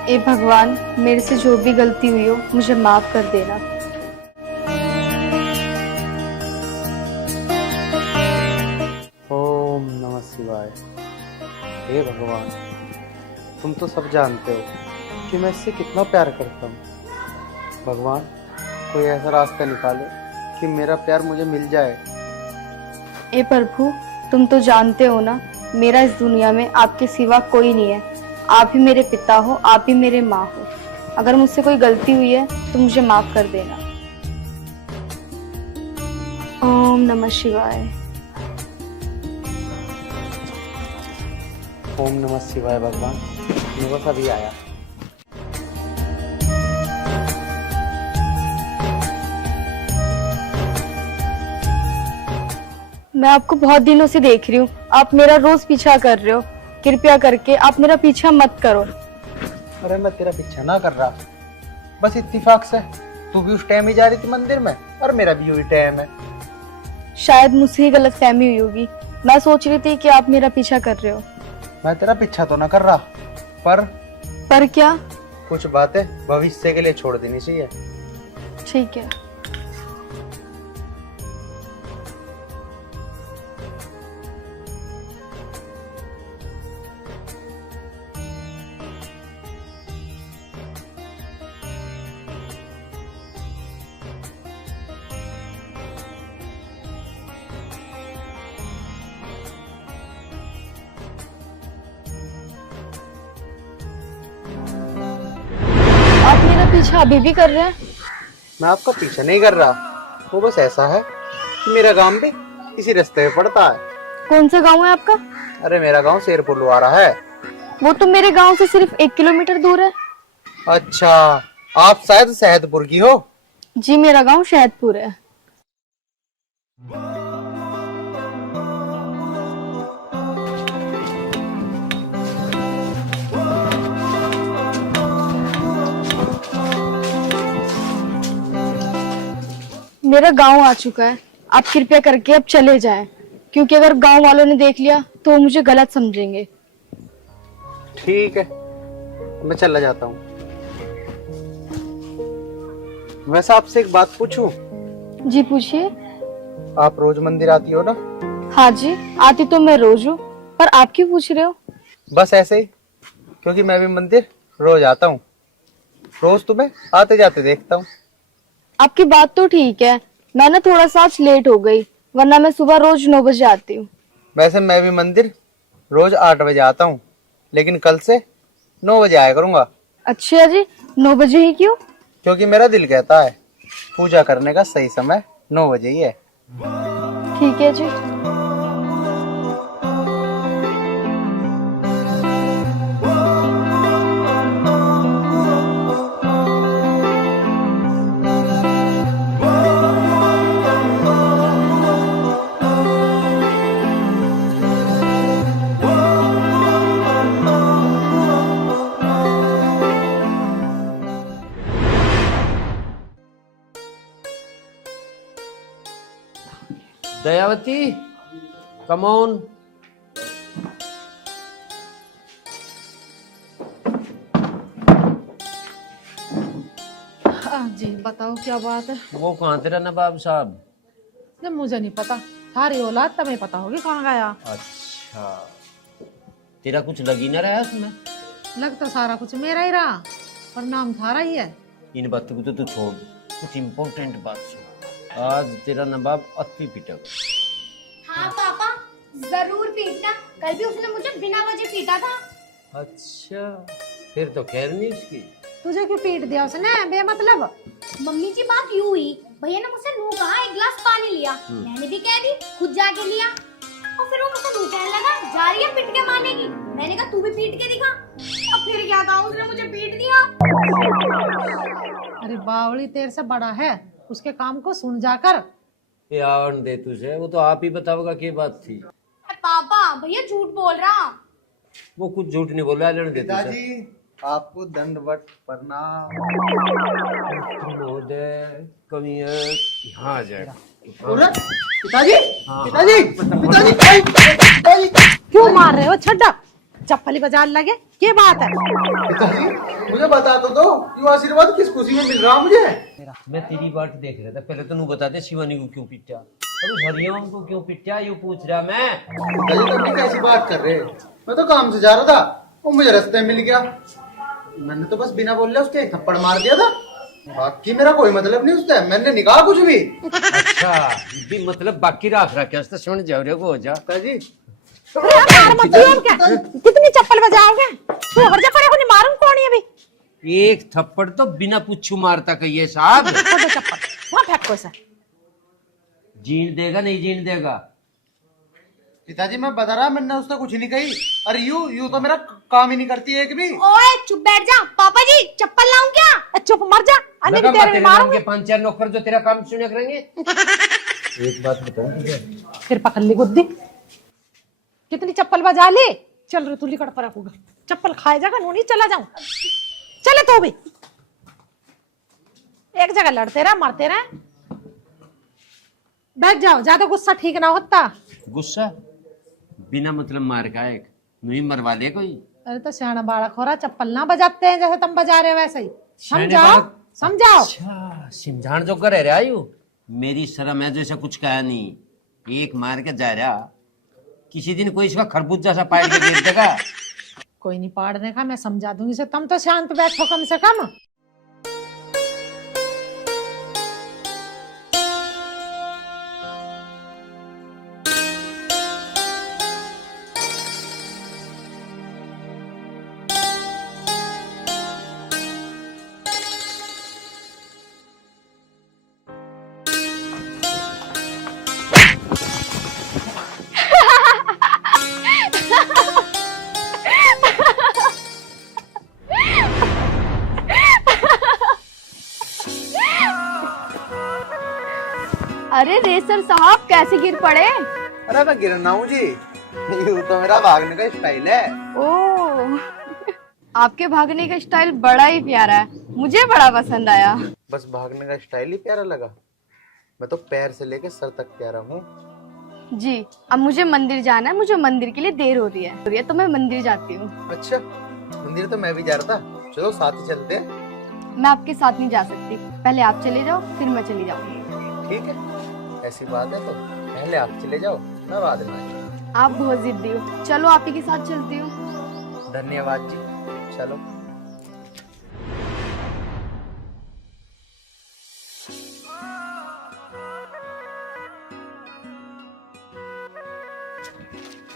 ए भगवान, मेरे से जो भी गलती हुई हो मुझे माफ कर देना। भगवान, तुम तो सब जानते हो कि मैं इससे कितना प्यार करता हूँ। भगवान, कोई ऐसा रास्ता निकालो कि मेरा प्यार मुझे मिल जाए। ए प्रभु, तुम तो जानते हो ना, मेरा इस दुनिया में आपके सिवा कोई नहीं है। आप ही मेरे पिता हो, आप ही मेरे माँ हो। अगर मुझसे कोई गलती हुई है तो मुझे माफ कर देना। ओम नमः शिवाय। ओम नमः शिवाय। भगवान, मैं बस अभी आया। मैं आपको बहुत दिनों से देख रही हूँ, आप मेरा रोज पीछा कर रहे हो। कृपया करके आप मेरा पीछा मत करो। अरे मैं तेरा पीछा ना कर रहा, बस इत्तेफाक से तू भी उस टाइम ही जा रही थी मंदिर में और मेरा भी वही टाइम है। शायद मुझसे ही गलतफहमी हुई होगी। मैं सोच रही थी कि आप मेरा पीछा कर रहे हो। मैं तेरा पीछा तो ना कर रहा, पर क्या? कुछ बातें भविष्य के लिए छोड़ देनी चाहिए। ठीक है। आप मेरा पीछा अभी भी कर रहे हैं? मैं आपका पीछा नहीं कर रहा, वो बस ऐसा है कि मेरा गांव भी इसी रास्ते पे पड़ता है। कौन सा गांव है आपका? अरे मेरा गांव शेरपुर लुआरा है। वो तो मेरे गांव से सिर्फ 1 किलोमीटर दूर है। अच्छा, आप शायद शहदपुर की हो। जी, मेरा गांव शहदपुर है। मेरा गांव आ चुका है। आप कृपया करके अब चले जाएं, क्योंकि अगर गांव वालों ने देख लिया तो वो मुझे गलत समझेंगे। ठीक है, मैं चला जाता हूँ। वैसे आपसे एक बात पूछूं? जी पूछिए। आप रोज मंदिर आती हो ना? हाँ जी, आती तो मैं रोज हूँ, पर आप क्यों पूछ रहे हो? बस ऐसे ही, क्योंकि मैं भी मंदिर रोज आता हूँ, रोज तुम्हें आते जाते देखता हूँ। आपकी बात तो ठीक है, मैं ना थोड़ा सा आज लेट हो गई, वरना मैं सुबह रोज 9 बजे आती हूँ। वैसे मैं भी मंदिर रोज 8 बजे आता हूँ, लेकिन कल से 9 बजे आया करूंगा। अच्छा जी, 9 बजे ही क्यों? क्योंकि मेरा दिल कहता है पूजा करने का सही समय 9 बजे ही है। ठीक है जी। Dayawati, come on. जी बताओ क्या बात है? वो कहाँ तेरा नवाब साहब? जब मुझे नहीं पता, थारी औलाद तुम्हें पता होगी कहाँ गया। अच्छा, तेरा कुछ लग ही ना रहा है उसमें? लग तो सारा कुछ मेरा ही रहा, पर नाम थारा ही है। इन बातों को तो तू छोड़, कुछ इम्पोर्टेंट बात सुन। आज तेरा नवाब अति पिटक। हाँ पापा, जरूर पीटना। कल भी उसने मुझे बिना वजह पीटा था। अच्छा, फिर तो खैर नहीं उसकी। तुझे क्यों पीट दिया उसने बेमतलब? मम्मी जी बात यूं हुई, भैया ने मुझसे नू कहा 1 गिलास पानी लिया, मैंने भी कह दी खुद जाके लिया, और फिर वो मुझसे नू कहने लगा जा रही है पिट के मानेगी। मैंने कहा तू भी पीट के दिखा, और फिर क्या कहा उसने मुझे पीट दिया। अरे बावली तेरे से बड़ा है, उसके काम को सुन जाकर। यार दे तुझे, वो तो आप ही बताओगा क्या बात थी। पापा भैया झूठ बोल रहा। वो कुछ झूठ नहीं बोल रहा, लड़ दे तुझे। पिताजी, आपको दंडवत प्रणाम। महोदय कमी है, यहाँ आ जाए। पिताजी, पिताजी, पिताजी, पिताजी, क्यों मार रहे हो? छड्डा चप्पली बाजार लगे, ये बात है? पिताजी, मुझे बता तो दो, ये आशीर्वाद किस खुशी में मिल रहा मुझे? मैं तेरी बात देख रहा था, पहले तो नू बता दे शिवानी को क्यों पिटा और उस हरिओम को क्यों पिटा, यू पूछ रहा मैं। पिताजी, तुम कैसी बात कर रहे हैं? मैं तो काम से जा रहा था, वो मुझे रास्ते में मिल गया। मैंने तो बस बिना बोले उसके एक थप्पड़ मार दिया था। बाकी मेरा कोई मतलब नहीं उससे, मैंने नहीं कहा कुछ भी। अच्छा भी मतलब बाकी राख रखे तो सुन जाओ रे को हो जा जी। कितनी चप्पल बजाओगे? तू हर जगह को नहीं मारूं कौन है अभी? एक थप्पड़ तो बिना पूछू मारता कहिए साहब। चप्पल वहां फेंको सर। जीन देगा नहीं जीन देगा? पिताजी मैं बता रहा, मैंने उससे कुछ नहीं कही। अरे यू तो मेरा काम ही नहीं करती एक भी। ओए चुप बैठ जा। पापा जी चप्पल लाऊं क्या? चुप मर जा। अन्य भी तेरे मारूंगी। 5-4 नौकर जो तेरा काम सुने करेंगे। एक बात बताऊं, फिर पकड़ ली गुद्दी। कितनी चप्पल बजा ली? चल रे तू लिकड़ पर रखूगा, चप्पल खाए जाएगा नूनी। चला जाऊं, चले तो भी एक जगह लड़ते रहे मरते रहे। बैठ जाओ, ज्यादा गुस्सा ठीक ना होता। गुस्सा बिना मतलब मार का एक नहीं मरवा ले कोई। अरे तो सियाना बालक हो रहा, चप्पल ना बजाते हैं जैसे तुम बजा रहे हो वैसे ही। समझाओ समझाओ। अच्छा सिमझाण जो करे रे आयु, मेरी शर्म है जैसा कुछ कहा नहीं, एक मार के जा रहा। किसी दिन कोई इसका खरबूजा सा पाड़ के गिर देगा। कोई नहीं पाड़ने का, मैं समझा दूंगी से। तुम तो शांत बैठो कम से कम। अरे रेसर साहब कैसे गिर पड़े? अरे मैं गिरना हूँ जी, यू तो मेरा भागने का स्टाइल है। ओह आपके भागने का स्टाइल बड़ा ही प्यारा है, मुझे बड़ा पसंद आया। बस भागने का स्टाइल ही प्यारा लगा? मैं तो पैर से लेके सर तक प्यारा हूँ जी। अब मुझे मंदिर जाना है, मुझे मंदिर के लिए देर हो रही है तो मैं मंदिर जाती हूँ। अच्छा मंदिर तो मैं भी जा रहा था, चलो साथ ही चलते हैं। मैं आपके साथ नहीं जा सकती, पहले आप चले जाओ फिर मैं चली जाऊंगी। ठीक है, ऐसी बात है तो पहले आप चले जाओ, मैं बाद में आऊंगा। आप बहुत जिद्दी हो, चलो आप ही के साथ चलती हूँ। धन्यवाद जी, चलो।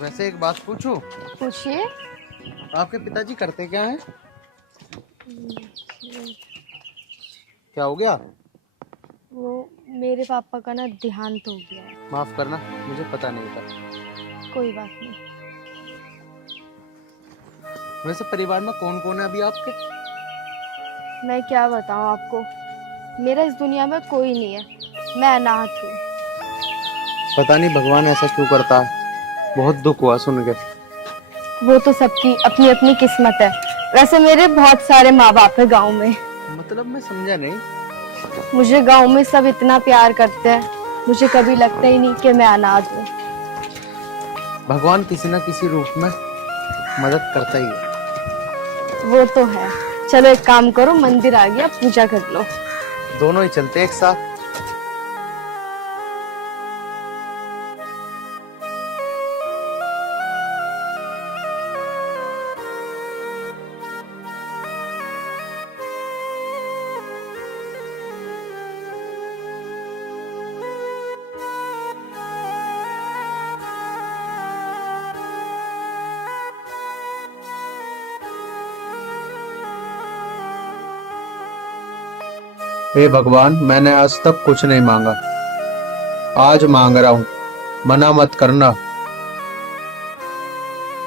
वैसे एक बात पूछूं? पूछिए। आपके पिताजी करते क्या हैं? क्या हो गया? वो मेरे पापा का ना देहांत हो गया है। माफ करना, मुझे पता नहीं था। कोई बात नहीं। वैसे परिवार में कौन कौन है अभी आपके? मैं क्या बताऊं आपको, मेरा इस दुनिया में कोई नहीं है, मैं अनाथ हूँ। पता नहीं भगवान ऐसा क्यों करता है, बहुत दुख हुआ सुन के। वो तो सबकी अपनी अपनी किस्मत है। वैसे मेरे बहुत सारे माँ बाप है गाँव में। मतलब मैं समझा नहीं। मुझे गाँव में सब इतना प्यार करते हैं, मुझे कभी लगता ही नहीं कि मैं अनाथ हूँ। भगवान किसी न किसी रूप में मदद करता ही है। वो तो है। चलो एक काम करो, मंदिर आ गया, पूजा कर लो। दोनों ही चलते एक साथ। हे भगवान, मैंने आज तक कुछ नहीं मांगा, आज मांग रहा हूँ, मना मत करना।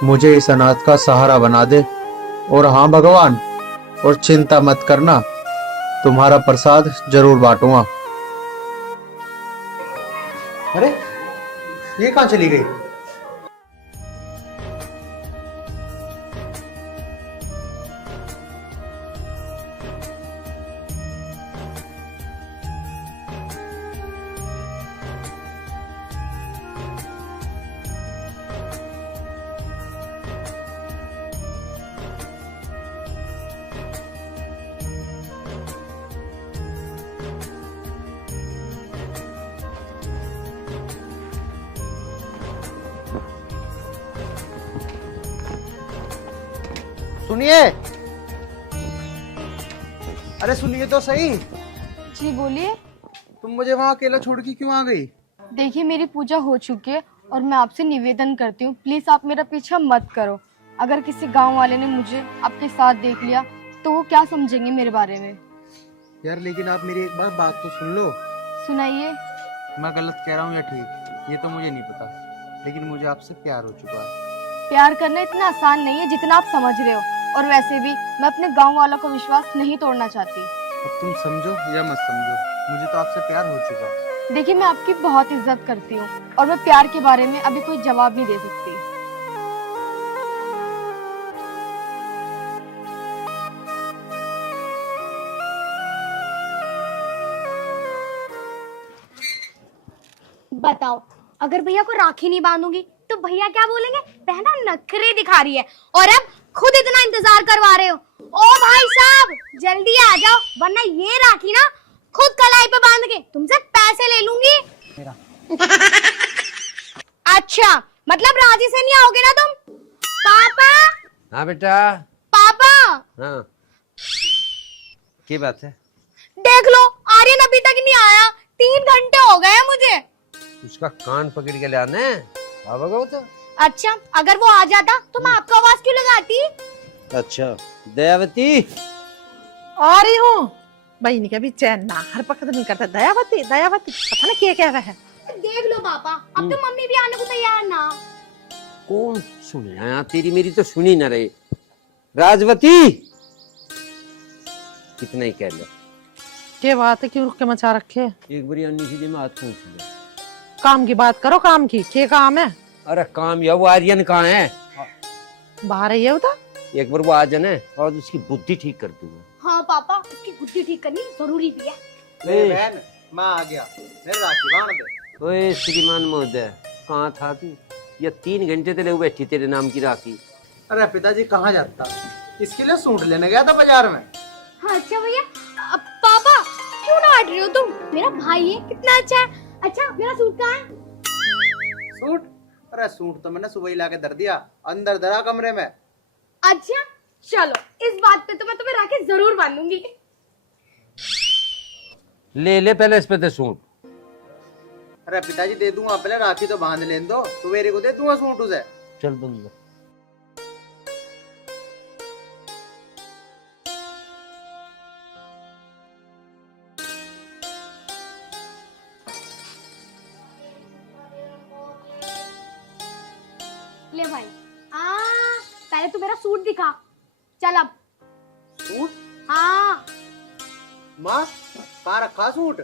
मुझे इस अनाथ का सहारा बना दे। और हाँ भगवान, और चिंता मत करना, तुम्हारा प्रसाद जरूर बांटूंगा। अरे ये कहाँ चली गई? सुनिए, अरे सुनिए तो सही। जी बोलिए। तुम मुझे वहाँ अकेला छोड़ के क्यों आ गई? देखिए मेरी पूजा हो चुकी है और मैं आपसे निवेदन करती हूँ, प्लीज आप मेरा पीछा मत करो। अगर किसी गांव वाले ने मुझे आपके साथ देख लिया तो वो क्या समझेंगे मेरे बारे में? यार लेकिन आप मेरी एक बात तो सुन लो। सुनाइए। मैं गलत कह रहा हूँ या ठीक, ये तो मुझे नहीं पता, लेकिन मुझे आपसे प्यार हो चुका है। प्यार करना इतना आसान नहीं है जितना आप समझ रहे हो, और वैसे भी मैं अपने गांव वालों का विश्वास नहीं तोड़ना चाहती। अब तुम समझो या मत समझो, मुझे तो आपसे प्यार हो चुका। देखिए मैं आपकी बहुत इज्जत करती हूँ और मैं प्यार के बारे में अभी कोई जवाब नहीं दे सकती। बताओ, अगर भैया को राखी नहीं बांधूंगी तो भैया क्या बोलेंगे? बहना नखरे दिखा रही है, और अब खुद इतना इंतजार करवा रहे हो। ओ भाई साहब जल्दी आ जाओ, वरना ये राखी ना खुद कलाई पे बांध के तुमसे पैसे ले लूंगी। अच्छा मतलब राजी से नहीं आओगे ना तुम? पापा। हाँ बेटा। पापा। हाँ क्या बात है? देख लो आर्यन अभी तक नहीं आया, 3 घंटे हो गए मुझे। उसका कान पकड़ के लाने बाबा को तो। अच्छा अगर वो आ जाता तो मैं आपको आवाज क्यों लगाती? अच्छा दयावती आ रही हूँ। बहनी का भी चैन ना हर वक्त नहीं करता। दयावती दयावती पता नहीं क्या है। देख लो पापा, अब तो मम्मी भी आने को तैयार ना। कौन सुने यहाँ, तेरी मेरी तो सुनी ना रहे। राजवती कितना ही कह लो। क्या बात है, क्यों रुक के मचा रखे? एक बारी अन्नी सीधे में हाथ पूछ लो। काम की बात करो, काम की। क्या काम है? अरे काम या वो आर्यन कहाँ है? बाहर है बता। एक बार वो आ जाने और उसकी बुद्धि ठीक कर दूंगा। हाँ पापा, उसकी बुद्धि ठीक करनी जरूरी भी है। बहन मैं आ गया, मेरे राखी बांध दे। ओए श्रीमान महोदय, कहाँ था तू? ये 3 घंटे तेरे बैठी तेरे नाम की राखी। अरे पिताजी कहाँ जाता, इसके लिए सूट लेने गया था बाजार में। हाँ अच्छा भैया। पापा क्यों ना हट रहे हो तुम? मेरा भाई है, कितना अच्छा है। अच्छा मेरा सूट कहाँ है? सूट? अरे सूट तो मैंने सुबह ही लाके धर दिया, अंदर धरा कमरे में। अच्छा चलो, इस बात पे तो मैं तुम्हें राखी जरूर बांधूंगी। ले पहले इस पे दे सूट। अरे पिताजी दे दूंगा, पहले राखी तो बांध लेने दो, सवेरे को दे दूंगा सूट उसे। चल बंद। ले भाई। पहले तू मेरा सूट दिखा। चल अब। सूट? हाँ। माँ कहाँ रखा सूट?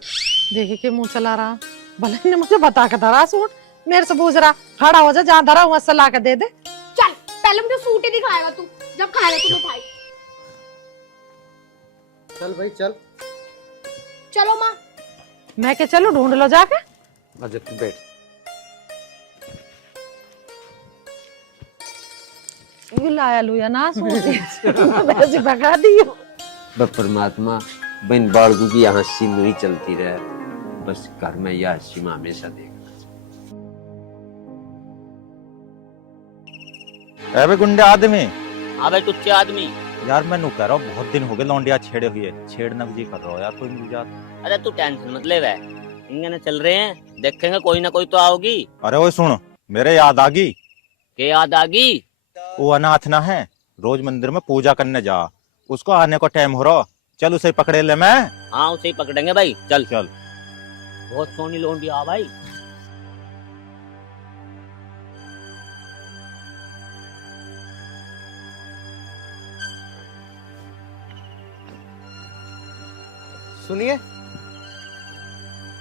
देखे के मुंह चला रहा। भले ने मुझे बता के धरा सूट, मेरे से पूछ रहा। खड़ा हो जा, जहाँ धरा वहां से ला के दे दे। चल पहले मुझे सूट ही दिखाएगा तू, जब खाएगा तू मिठाई। चल भाई चल। चलो माँ। मैं क्या चलूं? ढूंढ लो जाके। अच्छा तू बैठ। लाया लुया ना सूट वैसे भगा दियो। बस परमात्मा बन बाड़गू की यहाँ सी नहीं चलती रहे, बस घर में यह हंसी में हमेशा देखना। अबे गुंडे आदमी। हाँ भाई टुच्चे आदमी। यार मैं नु कह रहा हूँ बहुत दिन हो गए लौंडिया छेड़े हुए, छेड़ना जी कर रहा हो यार, कोई मिल जाता। अरे तू टेंशन मत ले, इंगने चल रहे हैं, देखेंगे कोई ना कोई तो आओगी। अरे वो सुन, मेरे याद आ गई। के याद आ गई? वो अनाथ ना है, रोज मंदिर में पूजा करने जा, उसको आने को टाइम हो रहा, चल उसे पकड़े ले। मैं हाँ उसे ही पकड़ेंगे भाई, चल चल। बहुत सोनी लौंडी आ भाई। सुनिए,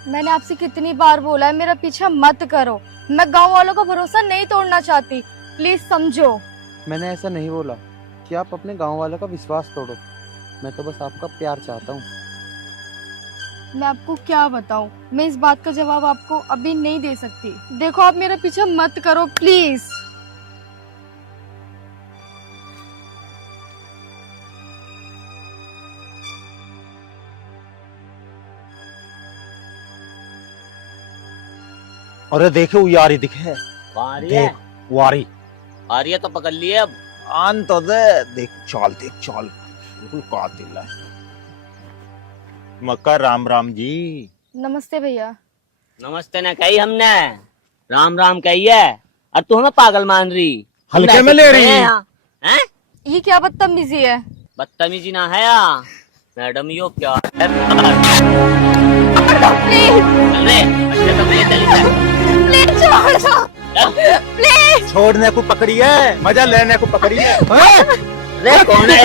मैंने आपसे कितनी बार बोला है मेरा पीछा मत करो। मैं गांव वालों का भरोसा नहीं तोड़ना चाहती, प्लीज समझो। मैंने ऐसा नहीं बोला कि आप अपने गांव वालों का विश्वास तोड़ो, मैं तो बस आपका प्यार चाहता हूँ। मैं आपको क्या बताऊं, मैं इस बात का जवाब आपको अभी नहीं दे सकती। देखो आप मेरा पीछा मत करो प्लीज। अरे देखे वो यारी दिखे है। कहाँ आ रही है? वारी आ रही है तो पकड़ लिए अब। आन तो दे। देख चाल बिल्कुल कातिल है। मक्का राम राम जी। नमस्ते भैया। नमस्ते ना कही हमने, राम राम कही है, और तू हमें पागल मान रही, हल्के में ले रही है हैं? ये क्या बदतमीजी है? बदतमीजी ना है या मैडम, यो प्यार है। प्लीज छोड़ने को पकड़ी है, मजा लेने को पकड़ी है। अरे कौन है?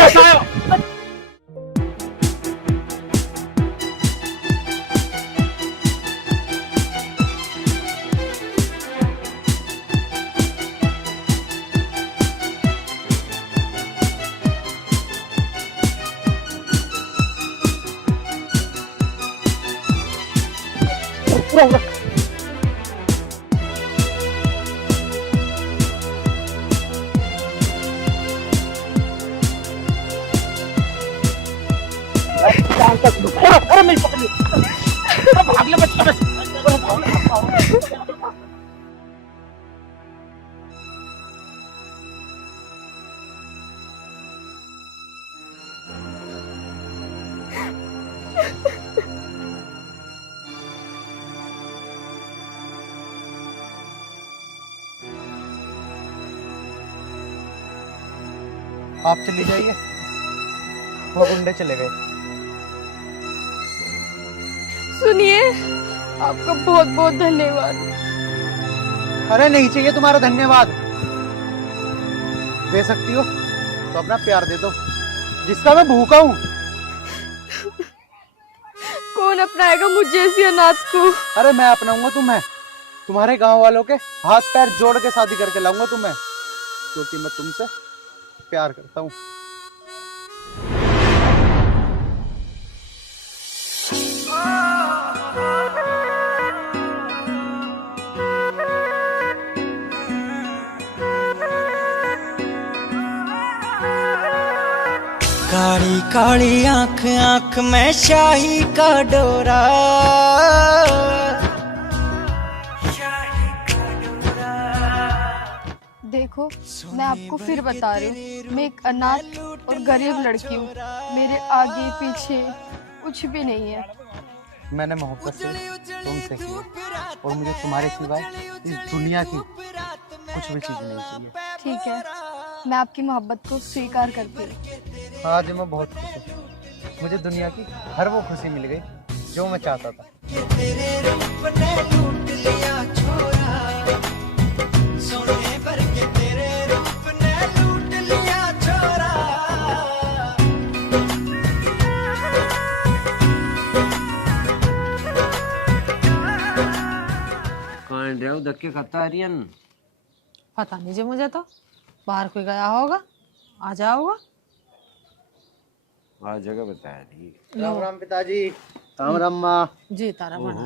आप चली जाइए, वो गुंडे चले गए। सुनिए, आपका बहुत बहुत धन्यवाद। अरे नहीं चाहिए तुम्हारा धन्यवाद। दे सकती हो तो अपना प्यार दे दो, जिसका मैं भूखा हूँ। कौन अपनाएगा मुझे जैसी अनाथ को? अरे मैं अपनाऊंगा तुम्हें, तुम्हारे गांव वालों के हाथ पैर जोड़ के शादी करके लाऊंगा तुम्हें, क्योंकि मैं तुमसे प्यार करता हूँ। काली काली आंख आंख में शाही का डोरा, देखो, मैं आपको फिर बता रही हूँ, मैं एक अनाथ और गरीब लड़की हूँ। मेरे आगे पीछे कुछ भी नहीं है। मैंने मोहब्बत से तुमसे की और मुझे तुम्हारे सिवाय इस दुनिया की कुछ भी चीज नहीं चाहिए। ठीक है, मैं आपकी मोहब्बत को स्वीकार करती हूँ। आज मैं बहुत खुश हूँ, मुझे दुनिया की हर वो खुशी मिल गई जो मैं चाहता था। धक्के खाता आर्यन। पता नहीं जी, मुझे तो बाहर कोई गया होगा, आ जाओ होगा। आज जगह बताया नहीं। राम राम पिताजी। राम राम माँ जी। तारा बना।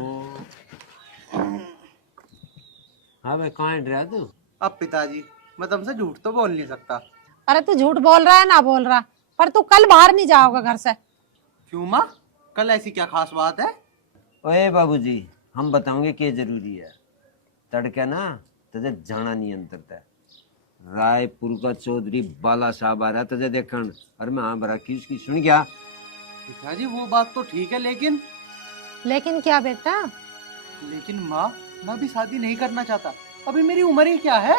हाँ भाई, कहाँ रहा तू? अब पिताजी, मैं तुमसे झूठ तो बोल नहीं सकता। अरे तू झूठ बोल रहा है ना बोल रहा, पर तू कल बाहर नहीं जाओगा घर से। क्यों माँ, कल ऐसी क्या खास बात है? ओए बाबूजी, हम बताओगे क्या जरूरी है। तड़के ना तुझे जाना नहीं अंतरता, रायपुर का चौधरी बाला साहब आ रहा तुझे देखन, और मैं हाँ भरा की उसकी सुन गया। पिताजी वो बात तो ठीक है, लेकिन क्या बेटा? लेकिन माँ, मैं भी शादी नहीं करना चाहता। अभी मेरी उम्र ही क्या है?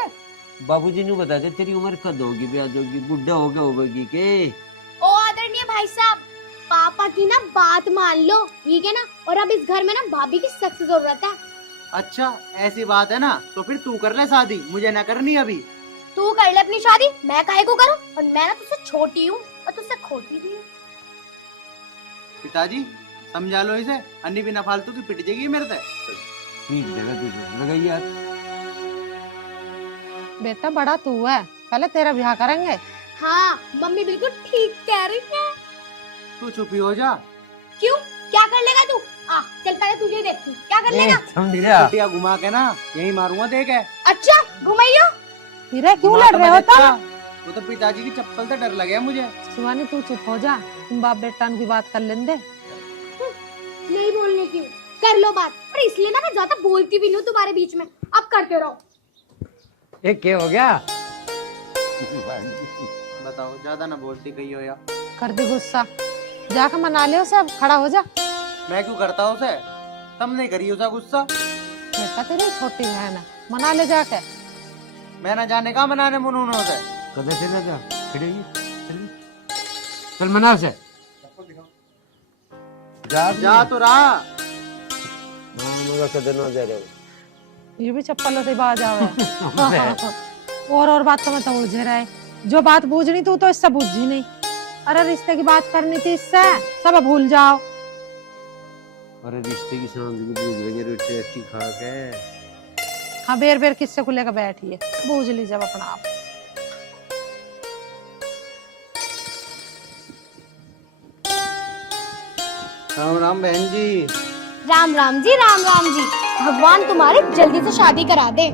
बाबूजी ने बता दे तेरी उम्र कद होगी, ब्याज होगी, बुढ़ा हो गया होगी के? ओ आदरणीय भाई साहब, पापा की ना बात मान लो, ठीक है ना? और अब इस घर में ना भाभी की सख्त जरूरत है। अच्छा ऐसी बात है ना, तो फिर तू कर ले शादी, मुझे ना करनी अभी। तू कर ले अपनी शादी, मैं काहे को करूं? और मैं ना तुझसे छोटी हूँ और तुझसे खोटी भी हूँ। पिताजी समझा लो इसे, अन्नी बिना फालतू की पिट जाएगी मेरे से। ठीक जगह तुझे लगाई यार। बेटा बड़ा तू है, पहले तेरा ब्याह करेंगे। हाँ मम्मी बिल्कुल ठीक कह रही है। तू चुप ही हो जा। क्यों, क्या कर लेगा तू? चल पहले तुझे देखती हूँ, क्या कर लेगा? कुटिया घुमा के ना यही मारूंगा, देख है। अच्छा घुमाइयो। फिर क्यों लड़ रहे हो तुम? वो तो पिताजी की चप्पल से डर लगे मुझे। शिवानी तू चुप हो जा, तुम बाप बेटा की बात कर लेंगे। नहीं बोलने की, कर लो बात। पर इसलिए ना मैं ज्यादा बोलती भी नहीं हूँ तुम्हारे बीच में, अब करते रहो। ये क्या हो गया? बताओ, ज्यादा ना बोलती कही हो या। कर दे गुस्सा, जाकर मना ले उसे, अब खड़ा हो जा। मैं क्यों करता हूँ उसे? तुम नहीं करी उसे गुस्सा। बेटा तेरी छोटी बहन है, मना ले जाके। मैं ना जाने का मनाने मुनूने उसे। कदे से लगा खड़े चल मना से जा तो रहा। हाँ मगर कदे ना दे रहे ये भी चप्पलों से बाज आवे। और बात तो मत उलझे रहे, जो बात बूझनी तू तो इससे बूझी नहीं। अरे रिश्ते की बात करनी थी इससे, सब भूल जाओ। अरे रिश्ते की सांस की बूझ लेंगे रोटी अच्छी खा के। हाँ बेर बेर किससे को लेकर बैठी है, बूझ ली जब अपना आप। राम राम बहन जी। राम राम जी, राम राम जी। भगवान तुम्हारी जल्दी से शादी करा दे।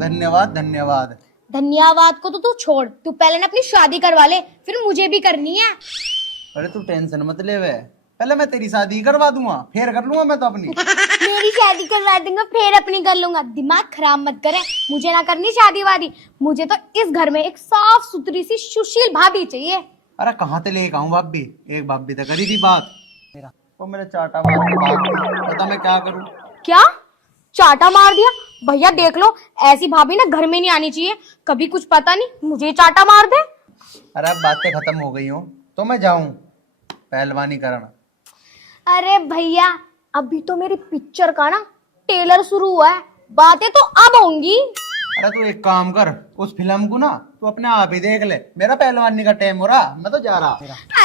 धन्यवाद धन्यवाद। धन्यवाद को तो तू छोड़, तू पहले ना अपनी शादी करवा ले, फिर मुझे भी करनी है। अरे तू टेंशन मत ले वे, पहले मैं तेरी शादी करवा दूंगा, फिर कर लूंगा मैं तो अपनी। मेरी शादी करवा दूंगा फिर अपनी कर लूंगा। दिमाग खराब मत करे, मुझे ना करनी शादी वादी। मुझे तो इस घर में एक साफ सुथरी सी सुशील भाभी चाहिए। अरे कहाँ से लेके आऊं भाभी? एक भाभी तो करी थी बात, वो मेरे चाटा मार के भाग गई। बता मैं क्या करूं? क्या चाटा मार दिया? भैया देख लो, ऐसी भाभी ना घर में नहीं आनी चाहिए। कभी कुछ पता नहीं मुझे चाटा मार दे। अरे अब बातें खत्म हो गई हो तो मैं जाऊं पहलवानी करना। अरे भैया, अभी तो मेरी पिक्चर का ना ट्रेलर शुरू हुआ है, बातें तो अब होंगी। अरे तू एक काम कर, उस फिल्म को ना तू अपने आप ही देख ले, मेरा पहलवानी का टाइम हो रहा, मैं तो जा रहा।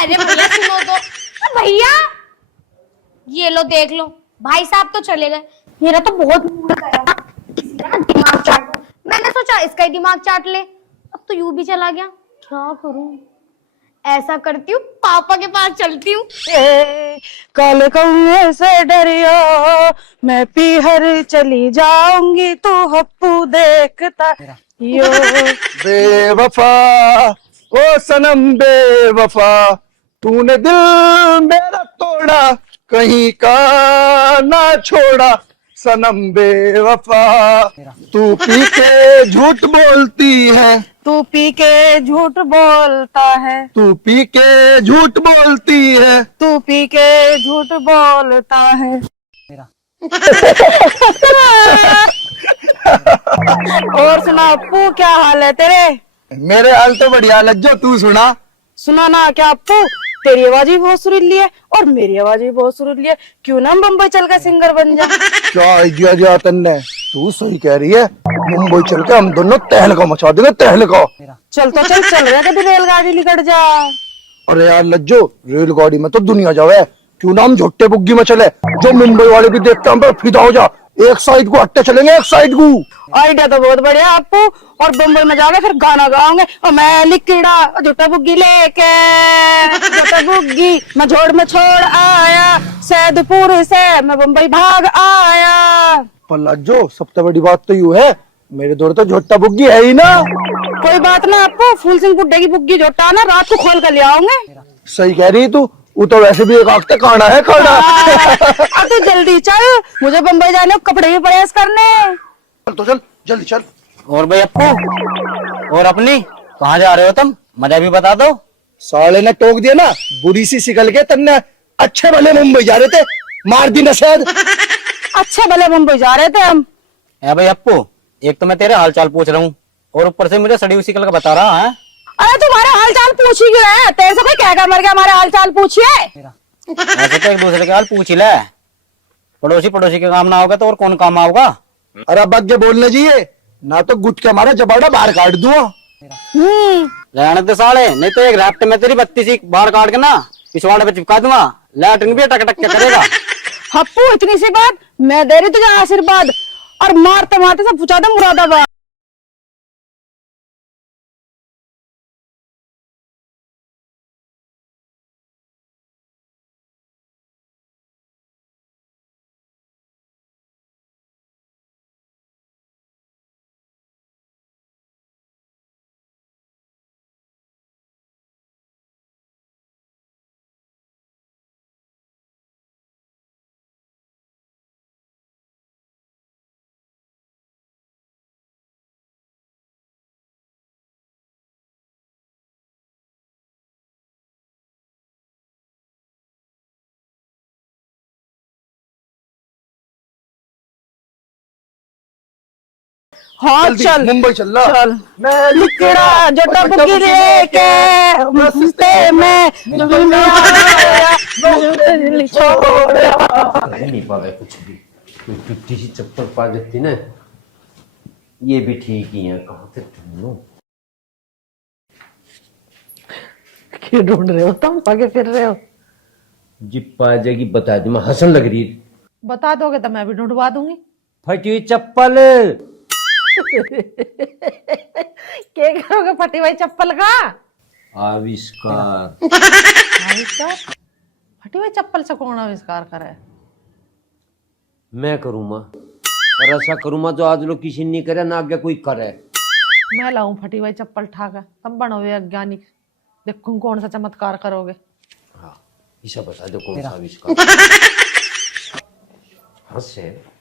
अरे भैया सुनो तो। भैया ये लो देख लो, भाई साहब तो चले गए। मेरा तो बहुत मूड कर रहा था किसी का ना दिमाग चाटूं। मैंने सोचा इसका ही दिमाग चाट ले, अब तो यूं भी चला गया। क्या करूं? ऐसा करती हूँ, पापा के पास चलती हूँ। काले कौए से डरियो, मैं पीहर चली जाऊंगी, तू हप्पू देखता यो। बेवफा ओ सनम बेवफा, तूने दिल मेरा तोड़ा, कहीं का ना छोड़ा सनम बेवफा। तू पी के झूठ बोलती है, तू पी के झूठ बोलता है, तू पी के झूठ बोलती है, तू पी के झूठ बोलता है। और सुना अप्पू, क्या हाल है तेरे? मेरे हाल तो बढ़िया लज्जो, तू सुना। सुना ना क्या अप्पू, तेरी आवाज भी बहुत सुरीली है और मेरी आवाज भी बहुत सुरीली है, क्यों ना हम बम्बई चल के सिंगर बन जा। क्या आइडिया दिया तन्ने, तू सही कह रही है। मुंबई चल के हम दोनों तहलका मचा देंगे, तहलका। चल तो चल रहे कभी रेलगाड़ी निकट जा। अरे यार लज्जो, रेलगाड़ी में तो दुनिया जावे, क्यों ना हम झोटे बुग्गी में चले, जो मुंबई वाले भी देखते हैं हम पर फिदा हो जा। एक साइड को हट्टे चलेंगे, एक साइड को। आइडिया तो बहुत बढ़िया आपको। और बम्बई में जाके फिर गाना गाओगे, और मैं लिखड़ा झोटा बुग्गी लेके, झोटा बुग्गी मैं झोड़ में छोड़ आया, सैदपुर से मैं बम्बई भाग आया। पर लज्जो सबसे बड़ी बात तो यू है, मेरे दौर तो झोटा बुग्गी है ही ना। कोई बात ना आपको, फूल सिंह गुड्डे की बुग्गी झोटा ना रात को खोल कर ले आओगे। सही कह रही तू, वो तो वैसे भी एक आखते खाना है खाना। अब तो जल्दी चल, मुझे बम्बई जाने को कपड़े भी प्रेस करने। चल तो चल, जल्दी चल। और भाई अप्पू, और अपनी कहाँ जा रहे हो तुम? मजा भी बता दो। साले ने टोक दिया ना, बुरी सी सिकल के तन्ने। अच्छे भले मुंबई जा रहे थे, मार दी नशेद। अच्छे भले मुंबई जा रहे थे हम। है भाई अप्पू, एक तो मैं तेरे हाल चाल पूछ रहा हूँ और ऊपर से मुझे सड़ी हुई शिकल का बता रहा है। अरे तुम्हारे हाल चाल पूछ ही क्यों है? तेरे से कोई कहकर मर गया हमारे हाल चाल पूछिए। ऐसे तो एक दूसरे के हाल पूछ ही ले, पड़ोसी पड़ोसी के काम ना होगा तो और कौन काम आओगा? अरे अब आगे बोलने चाहिए ना, तो गुट के हमारा जबाड़ा बाहर काट दूंगा। रहने दे साले, नहीं तो एक रात में तेरी 32 बाहर काट के ना पिछवाड़े पे चिपका दूंगा, लैट्रिन भी टक टक के करेगा। हप्पू इतनी सी बात, मैं दे रही तुझे आशीर्वाद, और मारते मारते सब पूछा दे मुरादाबाद। हाँ जल्दी, चल मुंबई चल ला। चल मैं लिखड़ा जो टपकी लेके रास्ते में कह नहीं पावे कुछ भी। कोई टूटी सी चप्पल पा देती ना, ये भी ठीक ही है। कहाँ से ढूंढूं? क्यों ढूंढ रहे हो तुम, आगे फिर रहे हो? जी पा जाएगी बता दी, मैं हंसन लग रही है। बता दोगे तो मैं भी ढूंढवा दूंगी। फटी हुई चप्पल। क्या करोगे फटी हुई चप्पल का आविष्कार? आविष्कार? फटी हुई चप्पल से कौन आविष्कार करे? मैं करूँगा, और ऐसा करूँगा जो आज लोग किसी नहीं करे ना आगे कोई करे। मैं लाऊं फटी हुई चप्पल ठाकर, तब बनोगे अज्ञानी। देखूं कौन सा चमत्कार करोगे। हाँ, इसे बता दो कौन सा आविष्कार। हंसे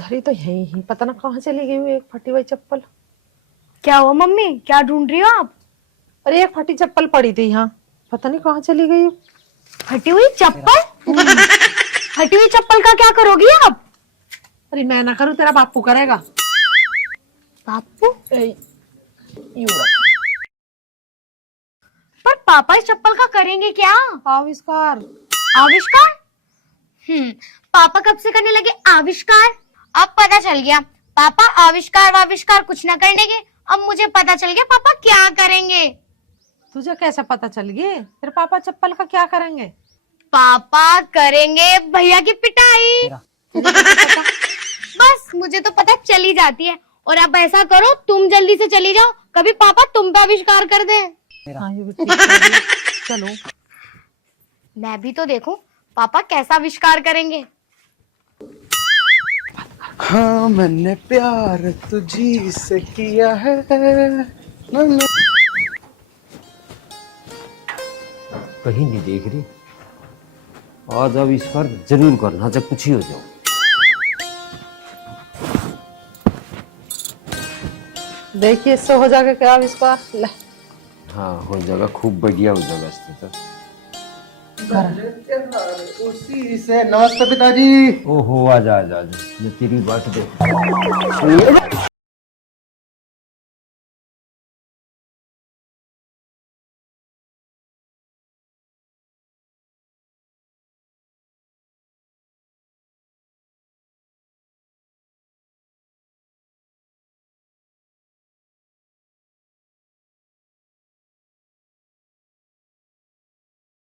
घड़ी तो यही ही, पता ना कहाँ चली गई हुई एक फटी हुई चप्पल। क्या हुआ मम्मी, क्या ढूंढ रही हो आप? अरे एक फटी चप्पल पड़ी थी यहाँ, पता नहीं कहाँ चली गई। फटी हुई चप्पल? फटी हुई चप्पल का क्या करोगी आप? अरे मैं ना करूँ, तेरा बापू करेगा। बापू? पर पापा इस चप्पल का करेंगे क्या? आविष्कार। आविष्कार? पापा कब से करने लगे आविष्कार? अब पता चल गया, पापा आविष्कार वाविष्कार कुछ ना करने के। अब मुझे पता चल गया पापा क्या करेंगे। तुझे कैसे पता चल गया? तेरे पापा चप्पल का क्या करेंगे? पापा करेंगे भैया की पिटाई। बस मुझे तो पता चल ही जाती है। और अब ऐसा करो, तुम जल्दी से चली जाओ, कभी पापा तुम पे आविष्कार कर दे। हाँ, ये भी ठीक है। चलो मैं भी तो देखूं पापा कैसा आविष्कार करेंगे। हाँ मैंने प्यार तुझी से किया है। कहीं नहीं देख रही। आज आविष्कार जरूर करना, जब कुछ ही हो जाओ। देखिए इससे हो जाएगा क्या आविष्कार? ले हाँ हो जाएगा, खूब बढ़िया हो जाएगा इससे तो। उसी से। नमस्ते पिताजी। ओहो आजा आजा आजा, मैं तेरी बात देख।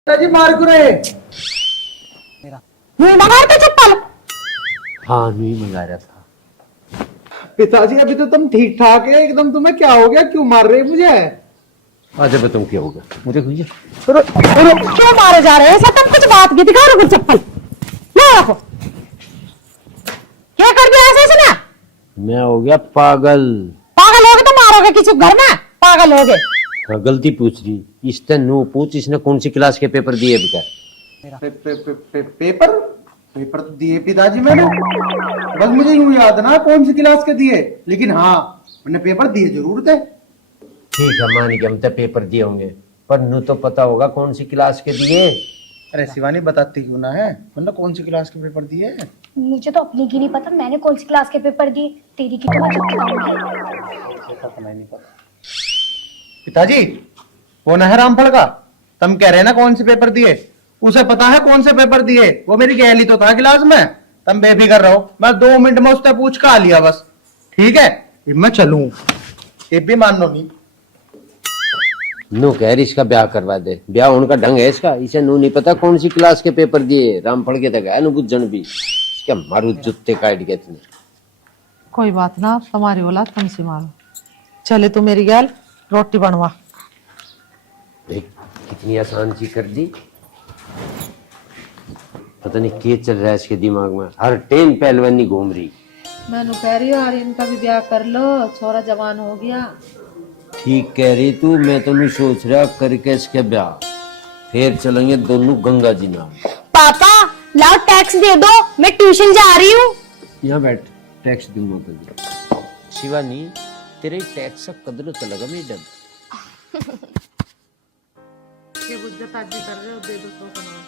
पिताजी मार करे। चप्पल। हाँ नहीं मंगा रहा था। पिताजी अभी तो तुम ठीक ठाक है एकदम, तुम्हें क्या हो गया, क्यों मार रहे मुझे? आज बताऊँ क्या होगा मुझे। क्यों मारे जा रहे हैं? सब तुम कुछ बात की, दिखा रहे चप्पल। रखो, क्या कर दिया ऐसे ना? मैं हो गया पागल। पागल हो गए तो मारोगे किसी घर में? पागल हो गए। हाँ गलती पूछ रही, इसने नो पूछ, इसने कौन सी क्लास के पेपर दिए अभी पेपर पेपर तो दिए पिताजी मैंने, बस मुझे यूं याद ना कौन सी क्लास के दिए, लेकिन हाँ मैंने पेपर दिए जरूर थे। ठीक है मान गया, हम तो पेपर दिए होंगे, पर नू तो पता होगा कौन सी क्लास के दिए। अरे शिवानी बताती क्यों ना है, मतलब कौन सी क्लास के पेपर दिए? मुझे तो अपनी की नहीं पता मैंने कौन सी क्लास के पेपर दिए, तेरी की तो मैं जब बताऊंगी। नहीं पता। पिताजी वो न है रामफल का, तुम कह रहे ना कौन से पेपर दिए, उसे पता है कौन से पेपर दिए, वो मेरी गैली तो था क्लास में। तुम बेफिक्र रहो, मैं 2 मिनट में उससे पूछ के आ लिया बस। ठीक है मैं चलूं, ये भी मान लो नहीं। नू कह रही इसका ब्याह करवा दे, ब्याह होने का ढंग है इसका, इसे नू नहीं पता कौन सी क्लास के पेपर दिए। रामफल के तक है नु बुझन भी, क्या मारू जुत्ते काट गए इतने। कोई बात ना, तुम्हारी औलाद तुमसे मारो। चले तू मेरी गैल रोटी बनवा। देख कितनी आसान चीज कर दी, पता नहीं क्या चल रहा है इसके दिमाग में, हर टाइम पहलवानी घूम रही। मैं कह रही हूँ इनका भी ब्याह कर लो, छोरा जवान हो गया। ठीक कह रही तू, मैं तो नहीं सोच रहा करके इसके ब्याह, फिर चलेंगे दोनों गंगा जी नाम। पापा लाओ टैक्स दे दो, मैं ट्यूशन जा रही हूँ। यहाँ बैठ, टैक्स दूंगा तुझे। शिवानी तेरे टैक्स का कदर तो लगा मैडम। ये गुज्जत आजी कर रहे हो, दे दो तो बनाओ।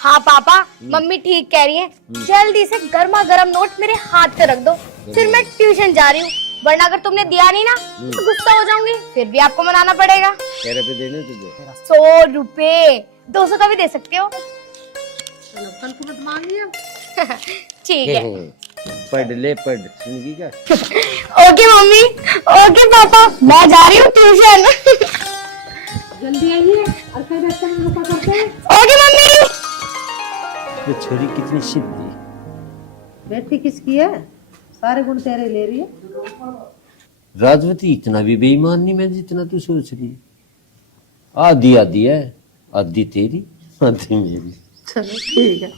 हाँ पापा, मम्मी ठीक कह रही है। जल्दी से गर्मा गर्म नोट मेरे हाथ पे रख दो, फिर मैं ट्यूशन जा रही हूँ। वरना अगर तुमने दिया नहीं ना तो गुस्सा हो जाऊंगी, फिर भी आपको मनाना पड़ेगा। क्या रुपए देने तुझे? 100 रुपए, 200 का भी दे सकते हो। चलो कल को मत मांगिए। ठीक है। पढ़ ले पढ़, सुनगी क्या? ओके मम्मी, ओके पापा, मैं जा रही हूँ ट्यूशन। जल्दी आइए और फिर रास्ते में रुका करते हैं। Okay mummy. ये छोरी कितनी सीधी। बेटी किसकी है? सारे गुण तेरे ले रही है। राजवती इतना भी बेईमान नहीं मैं जितना तू सोच रही है। आधी आधी है, आधी तेरी आधी मेरी। चलो ठीक है।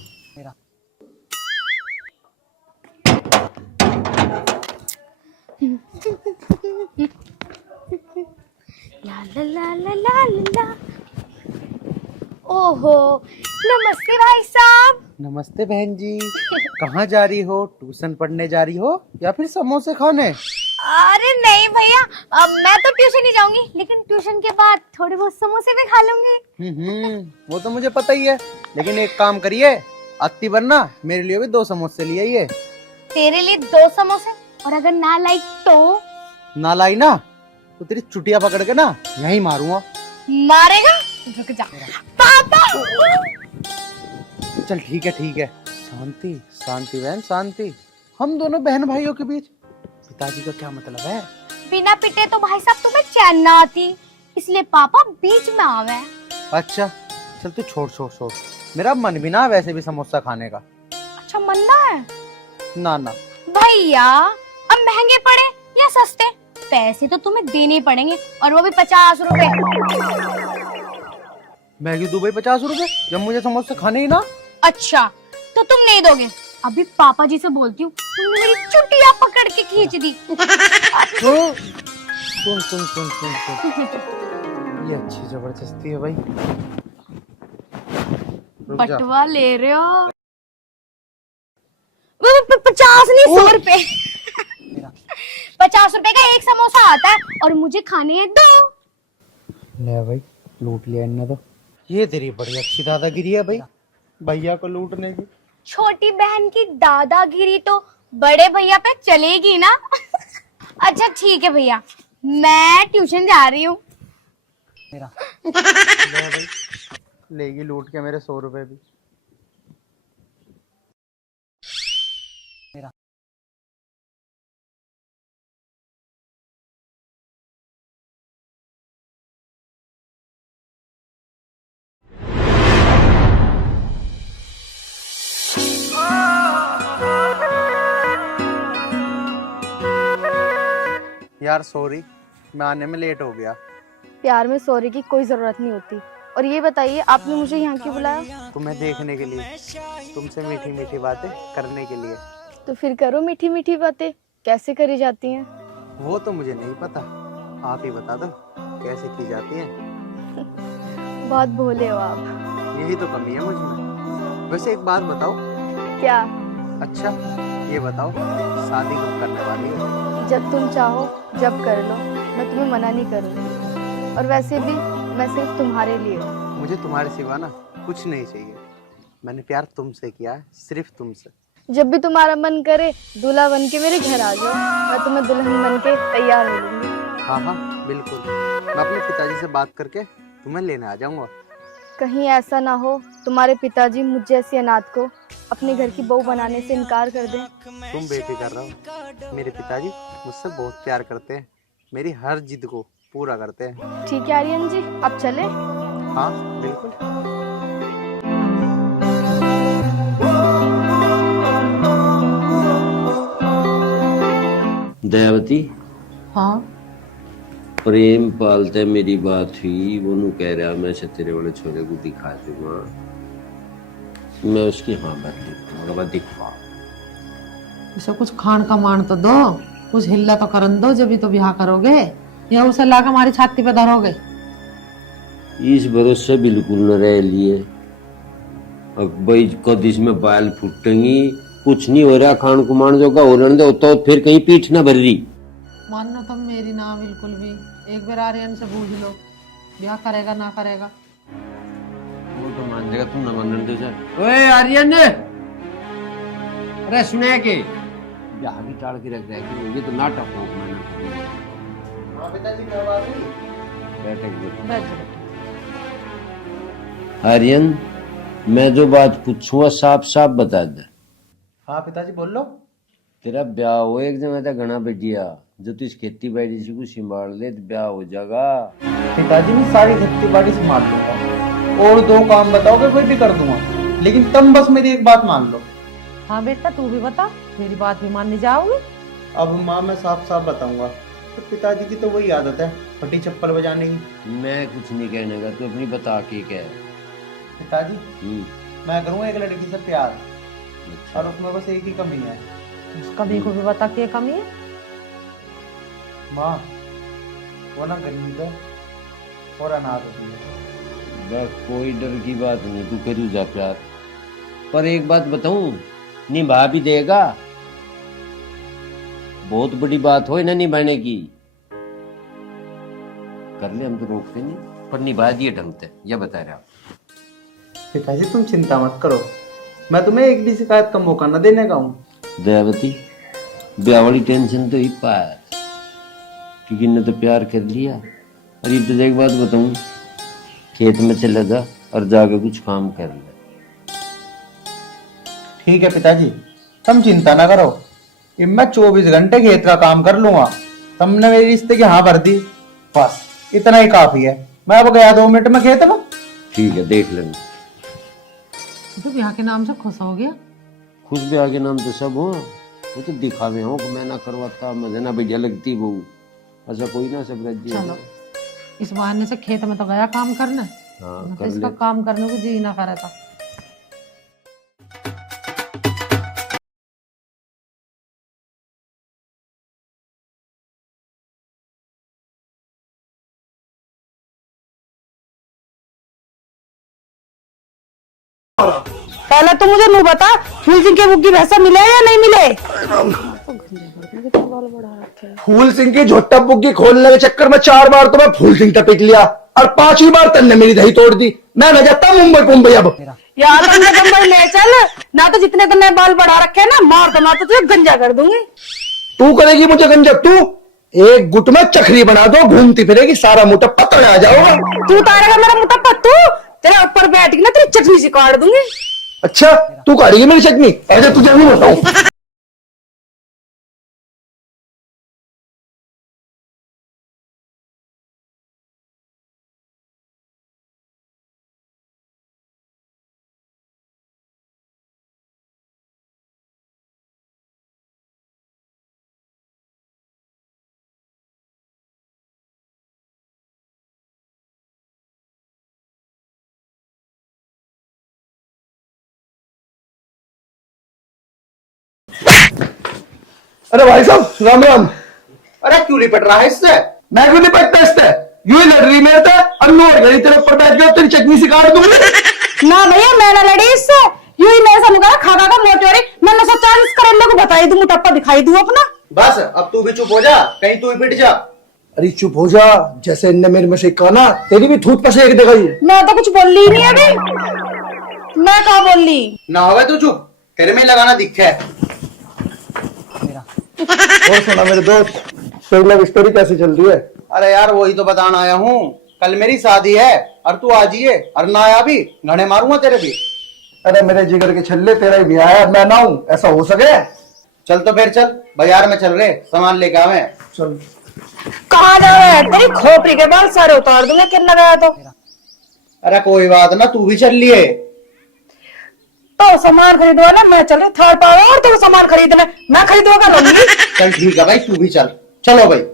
ला ला ला ला ला ला। ओहो, नमस्ते भाई साहब। नमस्ते बहन जी। कहाँ जा रही हो? ट्यूशन पढ़ने जा रही हो या फिर समोसे खाने? अरे नहीं भैया, अब मैं तो ट्यूशन ही जाऊंगी, लेकिन ट्यूशन के बाद थोड़े बहुत समोसे भी खा लूंगी। वो तो मुझे पता ही है, लेकिन एक काम करिए, अत्ती बनना मेरे लिए भी 2 समोसे ले आइए। तेरे लिए 2 समोसे, और अगर ना लाइक तो? ना लाई ना तो तेरी चुटिया पकड़ के ना यहीं मारूंगा। मारेगा? रुक जा पापा। चल ठीक है। शांति शांति बहन शांति। हम दोनों बहन भाइयों के बीच पिताजी का क्या मतलब है? बिना पिटे तो भाई साहब तुम्हें चैन ना आती, इसलिए पापा बीच में आवे। अच्छा चल तू छोड़। मेरा मन भी ना वैसे भी समोसा खाने का। अच्छा मनना है? ना भैया, अब महंगे पड़े या सस्ते, पैसे तो तुम्हें देने ही पड़ेंगे, और वो भी 50 रुपए। मैगी दूँ भाई 50 रुपए जब मुझे समोसे खाने ही ना। अच्छा तो तुम नहीं दोगे? अभी पापा जी से बोलती हूँ, तुमने मेरी चुटिया पकड़ के खींच दी। सुन। ये अच्छी जबरदस्ती है भाई। रुक जा। बटवा ले रहे हो? 50 नहीं 100 रुपए। 50 रुपए का एक समोसा आता है, और मुझे खाने हैं 2। ले भाई लूट लिया इनने तो। ये तेरी बड़ी अच्छी दादागिरी है भाई, भैया को लूटने की। छोटी बहन की दादागिरी तो बड़े भैया पे चलेगी ना। अच्छा ठीक है भैया, मैं ट्यूशन जा रही हूँ। ले भाई, लेगी लूट के मेरे 100 रुपए भी। यार सॉरी, मैं आने में लेट हो गया। प्यार में सॉरी की कोई जरूरत नहीं होती। और ये बताइए, आपने मुझे यहाँ क्यों बुलाया? तुम्हें देखने के लिए, तुमसे मीठी मीठी बातें करने के लिए। तो फिर करो मीठी मीठी बातें। कैसे करी जाती हैं? वो तो मुझे नहीं पता, आप ही बता दो कैसे की जाती है। बहुत भोले हो आप। यही तो कमी है मुझ में। वैसे एक बात बताओ। क्या? अच्छा ये बताओ, शादी कब करने वाली हो? जब तुम चाहो जब कर लो, मैं तुम्हें मना नहीं करूँगी। और वैसे भी मैं सिर्फ तुम्हारे लिए हूँ। मुझे तुम्हारे सिवा ना कुछ नहीं चाहिए। मैंने प्यार तुमसे किया है, सिर्फ तुमसे। जब भी तुम्हारा मन करे दूल्हा बन के मेरे घर आ जाओ, मैं तुम्हें दुल्हन बन के तैयार हो लूंगी। हाँ बिल्कुल, मैं अपने पिताजी से बात करके तुम्हें लेने आ जाऊंगा। कहीं ऐसा ना हो तुम्हारे पिताजी मुझ जैसी अनाथ को अपने घर की बहू बनाने से इनकार कर दें। तुम बेफिक्र रहो, मेरे पिताजी मुझसे बहुत प्यार करते हैं, मेरी हर जिद को पूरा करते हैं। ठीक है आर्यन जी, अब चले? हाँ बिल्कुल। दयावती। हाँ प्रेम पालते मेरी बात हुई, वो नु कह रहा मैं से तेरे वाले छोरे को दिखा दूंगा। मैं उसकी हाँ भर ली, दिखवा। इसे कुछ खान का मान तो दो, कुछ हिल्ला तो करन दो, जब भी तो ब्याह करोगे, या उसे ला हमारी छाती पे धरोगे? इस भरोसे बिल्कुल न रह लिए। अब भाई कद इसमें बाल फूटेंगी, कुछ नहीं हो रहा, खान कुमान जो का हो रहा तो फिर कहीं पीठ ना भर रही। मानना तुम मेरी ना बिल्कुल भी। एक बार आर्यन से पूछ लो, ब्याह करेगा ना करेगा। वो तो मान जाएगा, तुम ना मानने दो सर। ओए आर्यन, अरे सुने के ब्याह भी टाल के रख रहा है कि ये तो नाटक हो। पिताजी क्या बात है? आर्यन, मैं जो बात पूछूंगा साफ साफ बता दे। हाँ पिताजी बोल लो। तेरा ब्याह हो एक जगह था घना बढ़िया, जो तू इस खेती बाड़ी से कुछ संभाल ले तो ब्याह हो जाएगा। पिताजी मैं सारी खेती बाड़ी संभाल लूंगा, और 2 काम बताओगे वो भी कर दूंगा, लेकिन तुम बस मेरी एक बात मान लो। हाँ बेटा तू भी बता, मेरी बात भी मानने जाओगे? अब माँ मैं साफ साफ बताऊंगा, तो पिताजी की तो वही आदत है फटी चप्पल बजाने की। मैं कुछ नहीं कहने का, तू अपनी बता के कह। पिताजी मैं करूँगा एक लड़की से प्यार, और उसमें बस एक ही कमी है। उस कमी को भी बता के कमी है। माँ वो ना गरीब है और अनाथ होती है। बस कोई डर की बात नहीं, तू करू जा प्यार। पर एक बात बताऊं, निभा भी देगा। बहुत बड़ी बात हो ना निभाने की, कर ले, हम तो रोकते नहीं, पर निभा दिए ढंग से, यह बता रहा। पिताजी तुम चिंता मत करो, मैं तुम्हें एक भी शिकायत का मौका न देने का हूँ। दयावती, ब्याह वाली टेंशन तो ही पास, क्योंकि ने तो प्यार कर लिया। और ये तुझे एक बात बताऊं, खेत में चले जा और जाके कुछ काम कर ले। ठीक है पिताजी, तुम चिंता ना करो, मैं 24 घंटे खेत का काम कर लूंगा। तुमने मेरे रिश्ते की हाँ भर दी, बस इतना ही काफी है। मैं अब गया 2 मिनट में खेत में। ठीक है, देख लेंगे। तो ब्याह के नाम से खुश हो गया? खुश ब्याह के नाम तो सब हो, वो तो दिखावे हो कि मैं ना करवाता, मुझे ना बढ़िया लगती बहू, ऐसा कोई ना सब रज्जी। चलो इस बहाने से खेत में तो गया काम करने। हाँ, तो इसका काम करने को जी ना करे था। पहले तो मुझे मुंह बता, फूल सिंह के बुक की पैसा मिले या नहीं मिले? फूल सिंह की झोटा बुग्गी खोलने के चक्कर में 4 बार तो मैं फूल सिंह टपिक लिया, और 5वीं बार तन्ने मेरी दही तोड़ दी। मैं न जाता मुंबई अब। यार तुमने मुंबई ले चल, ना तो जितने तुमने बाल बढ़ा रखे ना, मार तो तुझे गंजा कर दूंगी। तू करेगी मुझे गंजा? तू एक गुट में चखरी बना दो, घूमती फिरेगी, सारा मुंह पत्थर आ जाओगा। तू तारेगा मेरा मुंह पत्तू, तेरे ऊपर बैठ के ना तेरी चटनी से काट दूंगी। अच्छा तू काटेगी मेरी चटनी? अच्छा तुझे नहीं बताऊं। अरे भाई साहब राम राम। अरे क्यों लिपट रहा है इससे? मैं क्यों लिपटता इससे? यूं ही लड़ रही मेरे से, अन्नू और गई तेरे ऊपर बैठ गया, तेरी चटनी से काट दूंगी। ना भैया मैं ना लड़ी इससे, यूं ही मेरे सामने खा खा कर मोटी हो रही। मैंने सोचा इस करेले को बताई दूं, मुटप्पा दिखाई दूं अपना। बस अब तू भी चुप हो जा, कहीं तू ही पिट जा। अरे चुप हो जा, जैसे इनने मेरे में से कहा ना, तेरी भी थूत पर सेक देगा ये। मैं तो कुछ बोल ही नहीं अभी। मैं कहा बोल ली ना होगा तू चुप, तेरे में लगाना दिखे है। और सुना मेरे दोस्त, फिर लव स्टोरी कैसे चल रही है? अरे यार वही तो बताना आया हूँ, कल मेरी शादी है और तू आ जाइए, और ना आया भी घड़े मारूंगा तेरे भी। अरे मेरे जिगर के छल्ले, तेरा ही ब्याह है, मैं ना हूँ, ऐसा हो सके? चल तो फिर चल, बाजार में चल रहे, सामान लेके आवे। चल। कहाँ जा रहा है? तेरी खोपड़ी के बाल सारे उतार दूंगा कितना गया तो। अरे कोई बात ना, तू भी चल लिए। तो सामान खरीदवा ना, मैं चल थर्ड पावर, और तो सामान खरीदना मैं खरीदवा लूंगी। चल ठीक है भाई, तू भी चल। चलो भाई।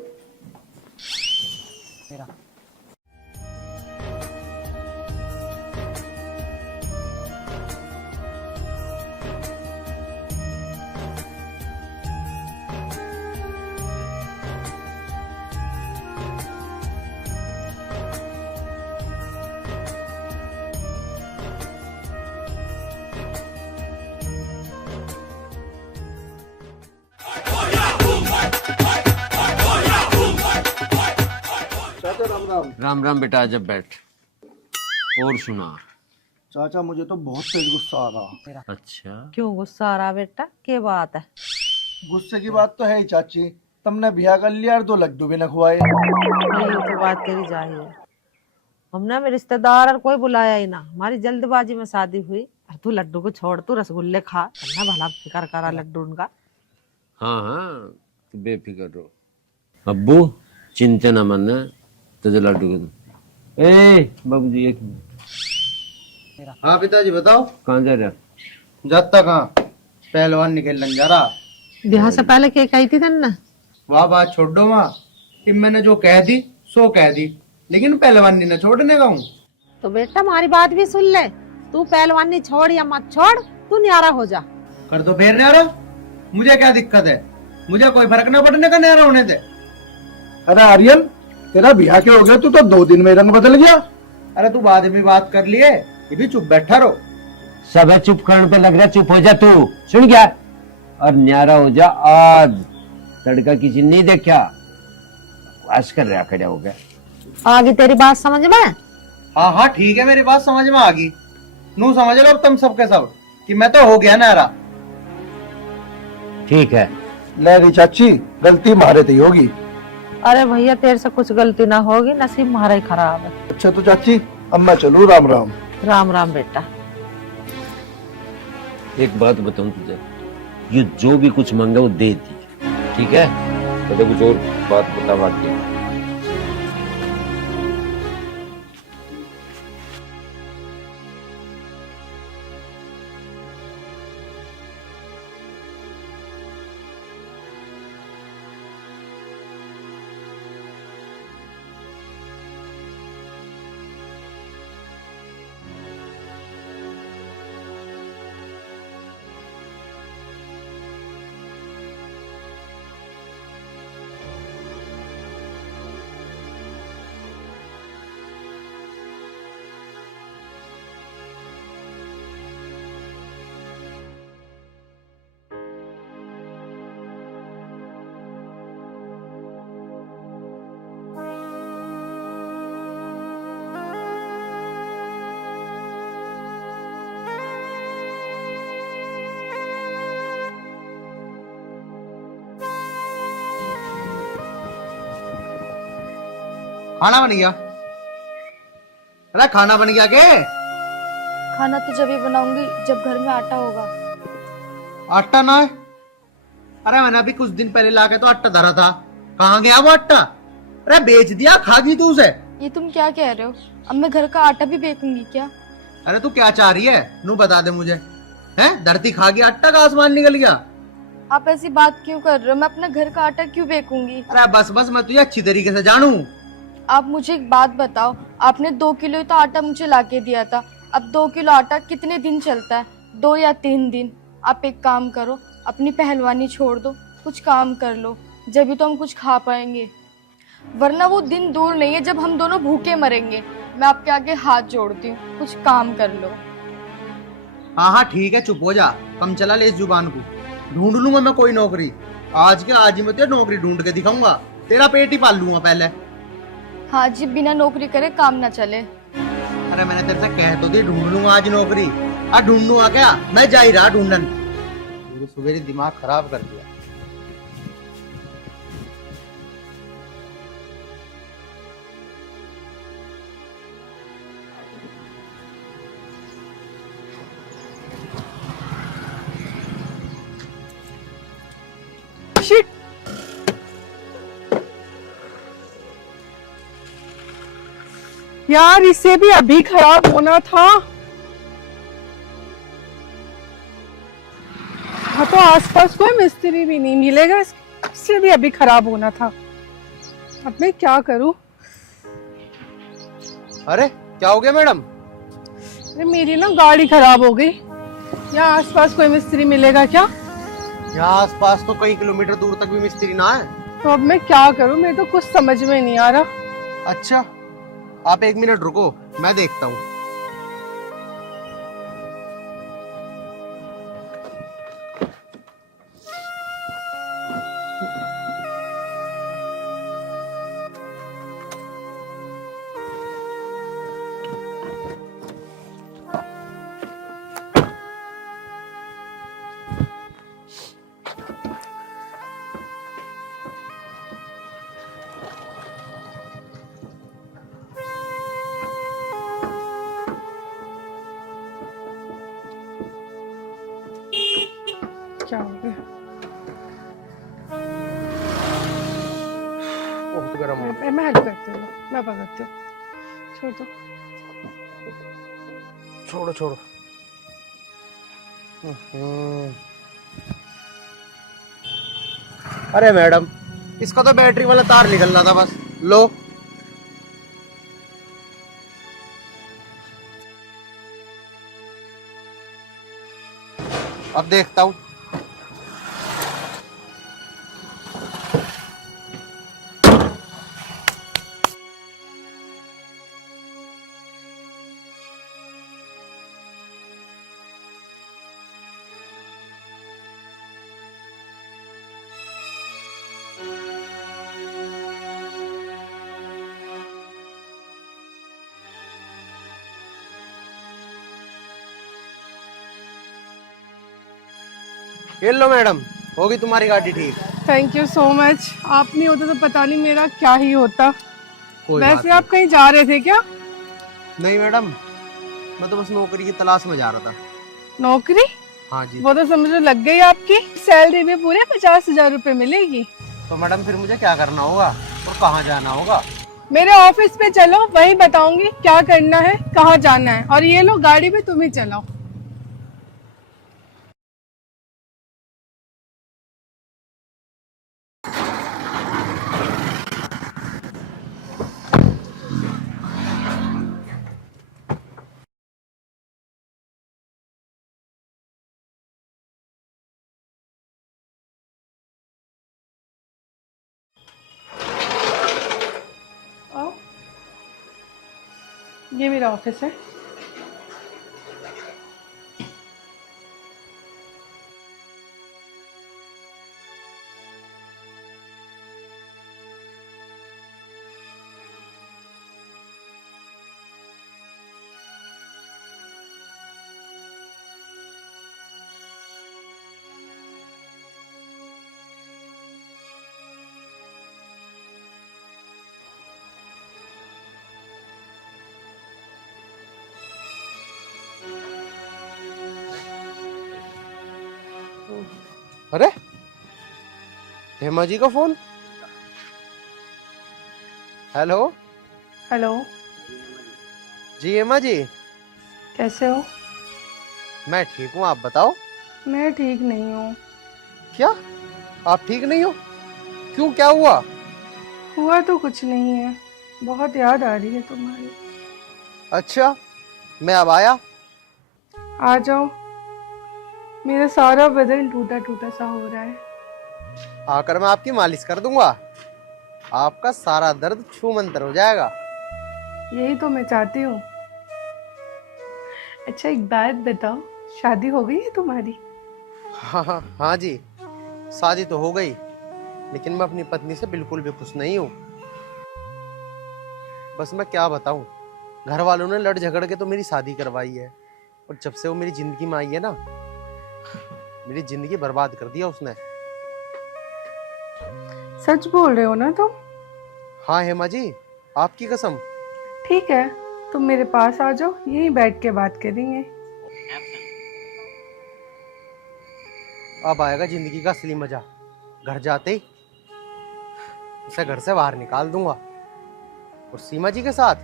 राम। राम राम बेटा, जब बैठ और सुना। चाचा मुझे तो बहुत तेज गुस्सा आ रहा। अच्छा, क्यों गुस्सा आ रहा बेटा, क्या बात है? गुस्से की बात तो है ही चाची, तुमने ब्याह कर लिया और 2 लड्डू भी न खुआए। यही तो बात तेरी जाहिर है। हमने में रिश्तेदार और कोई बुलाया ही ना, हमारी जल्दबाजी में शादी हुई। और तू लड्डू को छोड़, तू रसगुल्ले खा, ना भला फिकर करा लड्डू उनका। हाँ हाँ, तू बेफिक्र रहो। अब्बू चिंता न मन, तुझे लड्डू के ए बाबू जी एक मिनट। हाँ पिताजी बताओ। कहाँ जा रहा? जाता कहाँ, पहलवान निकल जा रहा। ब्याह से पहले क्या कही थी तन्ने? वाह बात छोड़ दो माँ, कि मैंने जो कह दी सो कह दी, लेकिन पहलवानी न छोड़ने का हूँ। तो बेटा हमारी बात भी सुन ले, तू पहलवानी छोड़ या मत छोड़, तू न्यारा हो जा। कर दो फिर न्यारा, मुझे क्या दिक्कत है, मुझे कोई फर्क न पड़ने का न्यारा होने दे। अरे आर्यन, तेरा ब्याह क्या हो गया, तू तो 2 दिन में रंग बदल गया। अरे तू बाद में बात कर लिए, ये भी चुप बैठा रहो। सब है चुप करने पे लग रहा, चुप हो जा तू, सुन गया? और न्यारा हो जा आज, तड़का किसी नहीं देखा। वास कर रहा खड़ा हो गया। आगे तेरी बात समझ में? हाँ हाँ ठीक है, मेरी बात समझ में आ गई। नू समझ लो अब तुम सबके सब कि मैं तो हो गया न्यारा। ठीक है। लहरी चाची, गलती मारे थी होगी। अरे भैया तेरे से कुछ गलती ना होगी, नसीब हमारा ही खराब है। अच्छा तो चाची अब मैं चलूँ, राम राम। राम राम बेटा। एक बात बताऊं तुझे, ये जो भी कुछ मांगा वो दे दी, ठीक है? तो कुछ और बात बता वाक्य। खाना बन गया? अरे खाना बन गया के? खाना तो जब ही बनाऊंगी जब घर में आटा होगा। आटा ना है? अरे मैंने अभी कुछ दिन पहले लाके तो आटा धरा था, कहाँ गया वो आटा? अरे बेच दिया, खा गई तू उसे? ये तुम क्या कह रहे हो? अब मैं घर का आटा भी बेचूंगी क्या? अरे तू क्या चाह रही है, नू बता दे मुझे। हैं, धरती खा गई, आटा का आसमान निकल गया। आप ऐसी बात क्यों कर रहे हो? मैं अपना घर का आटा क्यों बेचूंगी? अरे बस बस, मैं तुझे अच्छी तरीके से जानू। आप मुझे एक बात बताओ, आपने 2 किलो ही तो आटा मुझे लाके दिया था। अब 2 किलो आटा कितने दिन चलता है? 2 या 3 दिन। आप एक काम करो, अपनी पहलवानी छोड़ दो, कुछ काम कर लो, जब भी तो हम कुछ खा पाएंगे। वरना वो दिन दूर नहीं है जब हम दोनों भूखे मरेंगे। मैं आपके आगे हाथ जोड़ती हूँ, कुछ काम कर लो। हाँ हाँ ठीक है, चुप हो जा, कम चला ले इस जुबान को। ढूंढ लूंगा मैं कोई नौकरी, आज के आज ही मैं तुझे नौकरी ढूंढ के दिखाऊंगा, तेरा पेट ही पाल लूंगा पहले। हाँ जी, बिना नौकरी करे काम ना चले। अरे मैंने तेरे से कह तो दी ढूंढ लूंगा आज नौकरी, आ ढूंढूंगा क्या? मैं जा ही रहा ढूंढन। मेरे सवेरे दिमाग खराब कर दिया। शिट! यार इसे भी अभी खराब होना था। हाँ तो आसपास कोई मिस्त्री भी नहीं मिलेगा, इससे भी अभी खराब होना था। अब मैं क्या करूं? अरे क्या हो गया मैडम? अरे मेरी ना गाड़ी खराब हो गई। यहाँ आसपास कोई मिस्त्री मिलेगा क्या? यहाँ आसपास तो कई किलोमीटर दूर तक भी मिस्त्री ना है। तो अब मैं क्या करूं? मैं तो कुछ समझ में नहीं आ रहा। अच्छा, आप 1 मिनट रुको, मैं देखता हूँ। क्या हो गया? बहुत गर्म हो गया। मैं हेल्प करती हूँ, मैं पकड़ती हूँ। छोड़ दो। छोड़ो छोड़ो। अरे मैडम, इसका तो बैटरी वाला तार निकल रहा था बस। लो। अब देखता हूँ। ये लो मैडम, होगी तुम्हारी गाड़ी ठीक। Thank you so much. आप नहीं होते तो पता नहीं मेरा क्या ही होता। कोई बात वैसे आप कहीं जा रहे थे क्या? नहीं मैडम, मैं तो बस नौकरी की तलाश में जा रहा था। नौकरी? हाँ जी। वो तो समझो लग गई आपकी। सैलरी भी पूरे 50,000 रुपए मिलेगी। तो मैडम फिर मुझे क्या करना होगा और कहाँ जाना होगा? मेरे ऑफिस पे चलो, वहीं बताऊंगी क्या करना है, कहाँ जाना है। और ये लो गाड़ी भी तुम ही चलाओ। आओ। ये मेरा ऑफिस है। अरे हेमा जी का फोन। हेलो। हेलो। जी हेमा जी, कैसे हो? मैं ठीक हूँ, आप बताओ। मैं ठीक नहीं हूँ। क्या? आप ठीक नहीं हो? क्यों, क्या हुआ? हुआ तो कुछ नहीं है, बहुत याद आ रही है तुम्हारी। अच्छा, मैं अब आया। आ जाओ। मेरा सारा बदन टूटा टूटा सा हो रहा है। आकर मैं आपकी मालिश कर दूंगा, आपका सारा दर्द छू मंतर हो जाएगा। यही तो मैं चाहती हूँ। अच्छा एक बात बताओ, शादी हो गई है तुम्हारी? हाँ जी, शादी तो हो गई, लेकिन मैं अपनी पत्नी से बिल्कुल भी खुश नहीं हूँ। बस मैं क्या बताऊं, घर वालों ने लड़ झगड़ के तो मेरी शादी करवाई है, और जब से वो मेरी जिंदगी में आई है ना, मेरी जिंदगी बर्बाद कर दिया उसने। सच बोल रहे हो ना तुम? हाँ हेमा जी, आपकी कसम। ठीक है, तुम मेरे पास आ जाओ, यहीं बैठ के बात करेंगे। अब आएगा जिंदगी का असली मजा। घर जाते ही उसे घर से बाहर निकाल दूंगा, और सीमा जी के साथ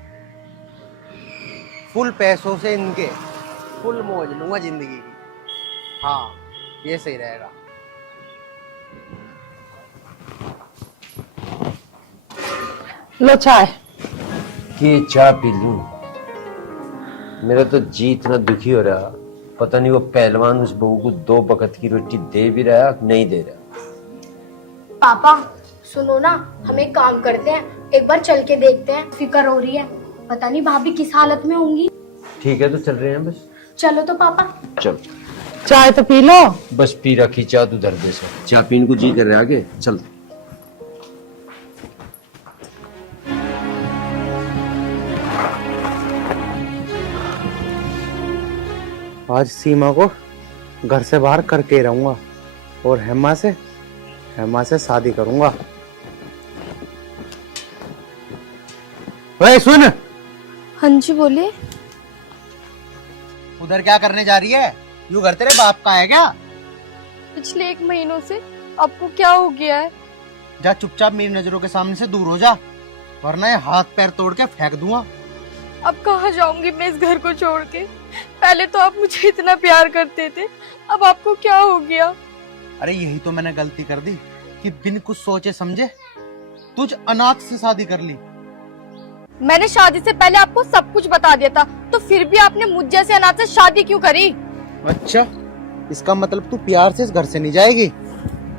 फुल पैसों से इनके फुल मौज लूंगा जिंदगी की। हाँ, ये सही रहेगा। लो चाय। कि चाय पी लूं? मेरा तो जी इतना दुखी हो रहा, पता नहीं वो पहलवान उस बहू को 2 वक्त की रोटी दे भी रहा है नहीं दे रहा। पापा सुनो ना, हम एक काम करते हैं, एक बार चल के देखते हैं। फिक्र हो रही है, पता नहीं भाभी किस हालत में होंगी। ठीक है, तो चल रहे हैं बस। चलो तो पापा। चल, चाय तो पी लो। बस पी रखी चाय तू धर दे। चाय पीने को जी कर रहा है आगे, चल। आज सीमा को घर से बाहर करके रहूंगा, और हेमा से शादी करूंगा। ओए सुन। हाँ जी बोलिए। उधर क्या करने जा रही है? यूं घर तेरे बाप का है क्या? पिछले 1 महीनों से आपको क्या हो गया है? जा चुपचाप मेरी नजरों के सामने से दूर हो जा, वरना ये हाथ पैर तोड़ के फेंक दूंगा। अब कहाँ जाऊंगी मैं इस घर को छोड़ के? पहले तो आप मुझे इतना प्यार करते थे, अब आपको क्या हो गया? अरे यही तो मैंने गलती कर दी कि बिन कुछ सोचे समझे तुझ अनाथ से शादी कर ली। मैंने शादी से पहले आपको सब कुछ बता दिया था, तो फिर भी आपने मुझ जैसे अनाथ से शादी क्यों करी? अच्छा, इसका मतलब तू प्यार से इस घर से नहीं जाएगी?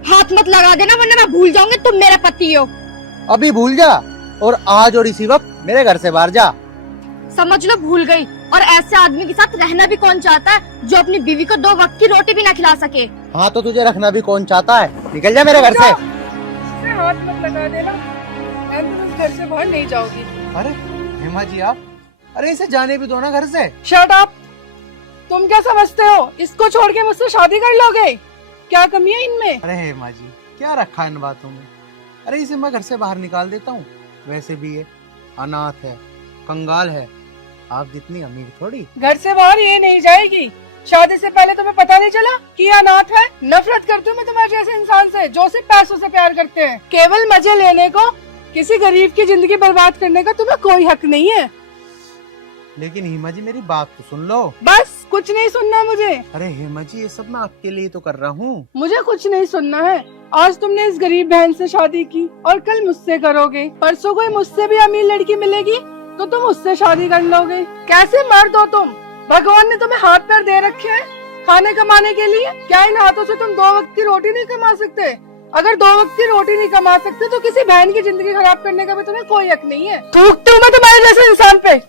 हाथ मत लगा देना, वरना मैं भूल जाऊंगी तुम मेरा पति हो। अभी भूल जा और आज और इसी वक्त मेरे घर से बाहर जा। समझ लो भूल गई। और ऐसे आदमी के साथ रहना भी कौन चाहता है जो अपनी बीवी को 2 वक्त की रोटी भी ना खिला सके? हाँ तो तुझे रखना भी कौन चाहता है? निकल जा मेरे घर से। हाथ मत लगा देना, मैं इस घर से बाहर नहीं जाऊंगी। अरे हेमा जी आप, अरे इसे जाने भी दो ना घर से। Shut up! तुम क्या समझते हो इसको छोड़ के मुझसे शादी कर लोगे? क्या कमी है इनमें? अरे हेमा जी क्या रखा इन बातों में? अरे इसे मैं घर से बाहर निकाल देता हूँ, वैसे भी ये अनाथ है, कंगाल है, आप जितनी अमीर थोड़ी। घर से बाहर ये नहीं जाएगी। शादी से पहले तुम्हें पता नहीं चला कि ये अनाथ है? नफरत करती हूँ मैं तुम्हारे जैसे इंसान से जो सिर्फ पैसों से प्यार करते हैं। केवल मजे लेने को, किसी गरीब की जिंदगी बर्बाद करने का तुम्हें कोई हक नहीं है। लेकिन हेमा जी मेरी बात तो सुन लो। बस कुछ नहीं सुनना मुझे। अरे हेमा जी ये सब मैं आपके लिए तो कर रहा हूँ। मुझे कुछ नहीं सुनना है। आज तुमने इस गरीब बहन से शादी की और कल मुझसे करोगे। परसों कोई मुझसे भी अमीर लड़की मिलेगी तो तुम उससे शादी कर लोगे। कैसे मर्द हो तुम? भगवान ने तुम्हें हाथ पैर दे रखे हैं खाने कमाने के लिए। क्या इन हाथों से तुम 2 वक्त की रोटी नहीं कमा सकते? अगर 2 वक्त की रोटी नहीं कमा सकते तो किसी बहन की जिंदगी खराब करने का भी तुम्हें कोई हक नहीं है। थूकती हूँ मैं तुम्हारे जैसे इंसान पे।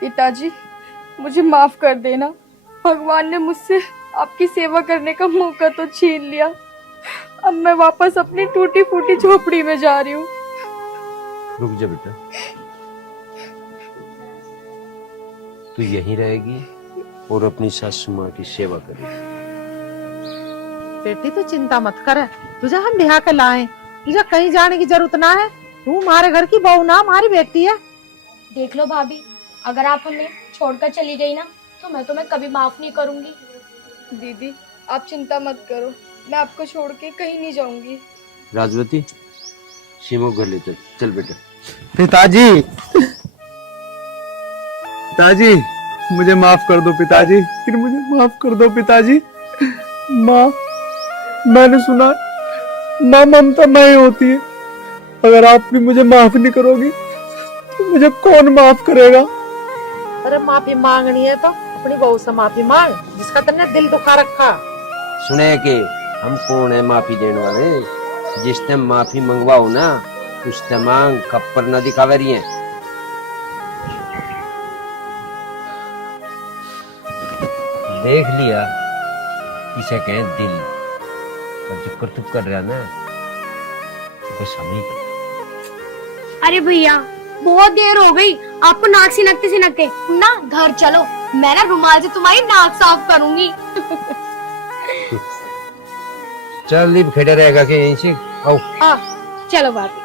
पिताजी मुझे माफ कर देना। भगवान ने मुझसे आपकी सेवा करने का मौका तो छीन लिया। अब मैं वापस अपनी टूटी फूटी झोपड़ी में जा रही हूँ। रुक जा बेटा, तू यहीं रहेगी और अपनी सासू माँ की सेवा करेगी। बेटी तू चिंता मत कर, तुझे हम बिहार के लाए, तुझे कहीं जाने की जरूरत ना है। तू हमारे घर की बहू ना हमारी बेटी है। देख लो भाभी, अगर आप हमें छोड़कर चली गई ना तो मैं तुम्हें कभी माफ नहीं करूंगी। दीदी आप चिंता मत करो, मैं आपको छोड़ के कहीं नहीं जाऊंगी। राजवती, सीमो घर ले चल। चल बेटा। पिताजी, पिताजी मुझे माफ कर दो पिताजी, फिर मुझे माफ कर दो पिताजी। माँ, मैंने सुना माँ ममता मैं होती है, अगर आप भी मुझे माफ नहीं करोगी तो मुझे कौन माफ करेगा? अरे माफी मांगनी है तो अपनी बहू से माफी मांग जिसका तुमने दिल दुखा रखा। सुने के हम कौन है माफी देने वाले? जिसने माफी मंगवाओ ना उसने मांग खप्पर न दिखावे रही है। देख लिया, इसे कहें दिल। और जो करतूत कर रहा ना तो समझ। अरे भैया बहुत देर हो गई, आपको नाक सिनकते ना घर चलो, मैं ना रुमाल से तुम्हारी नाक साफ करूंगी। चल लिप खेड़ा रहेगा कि यहीं से आओ। चलो भाभी।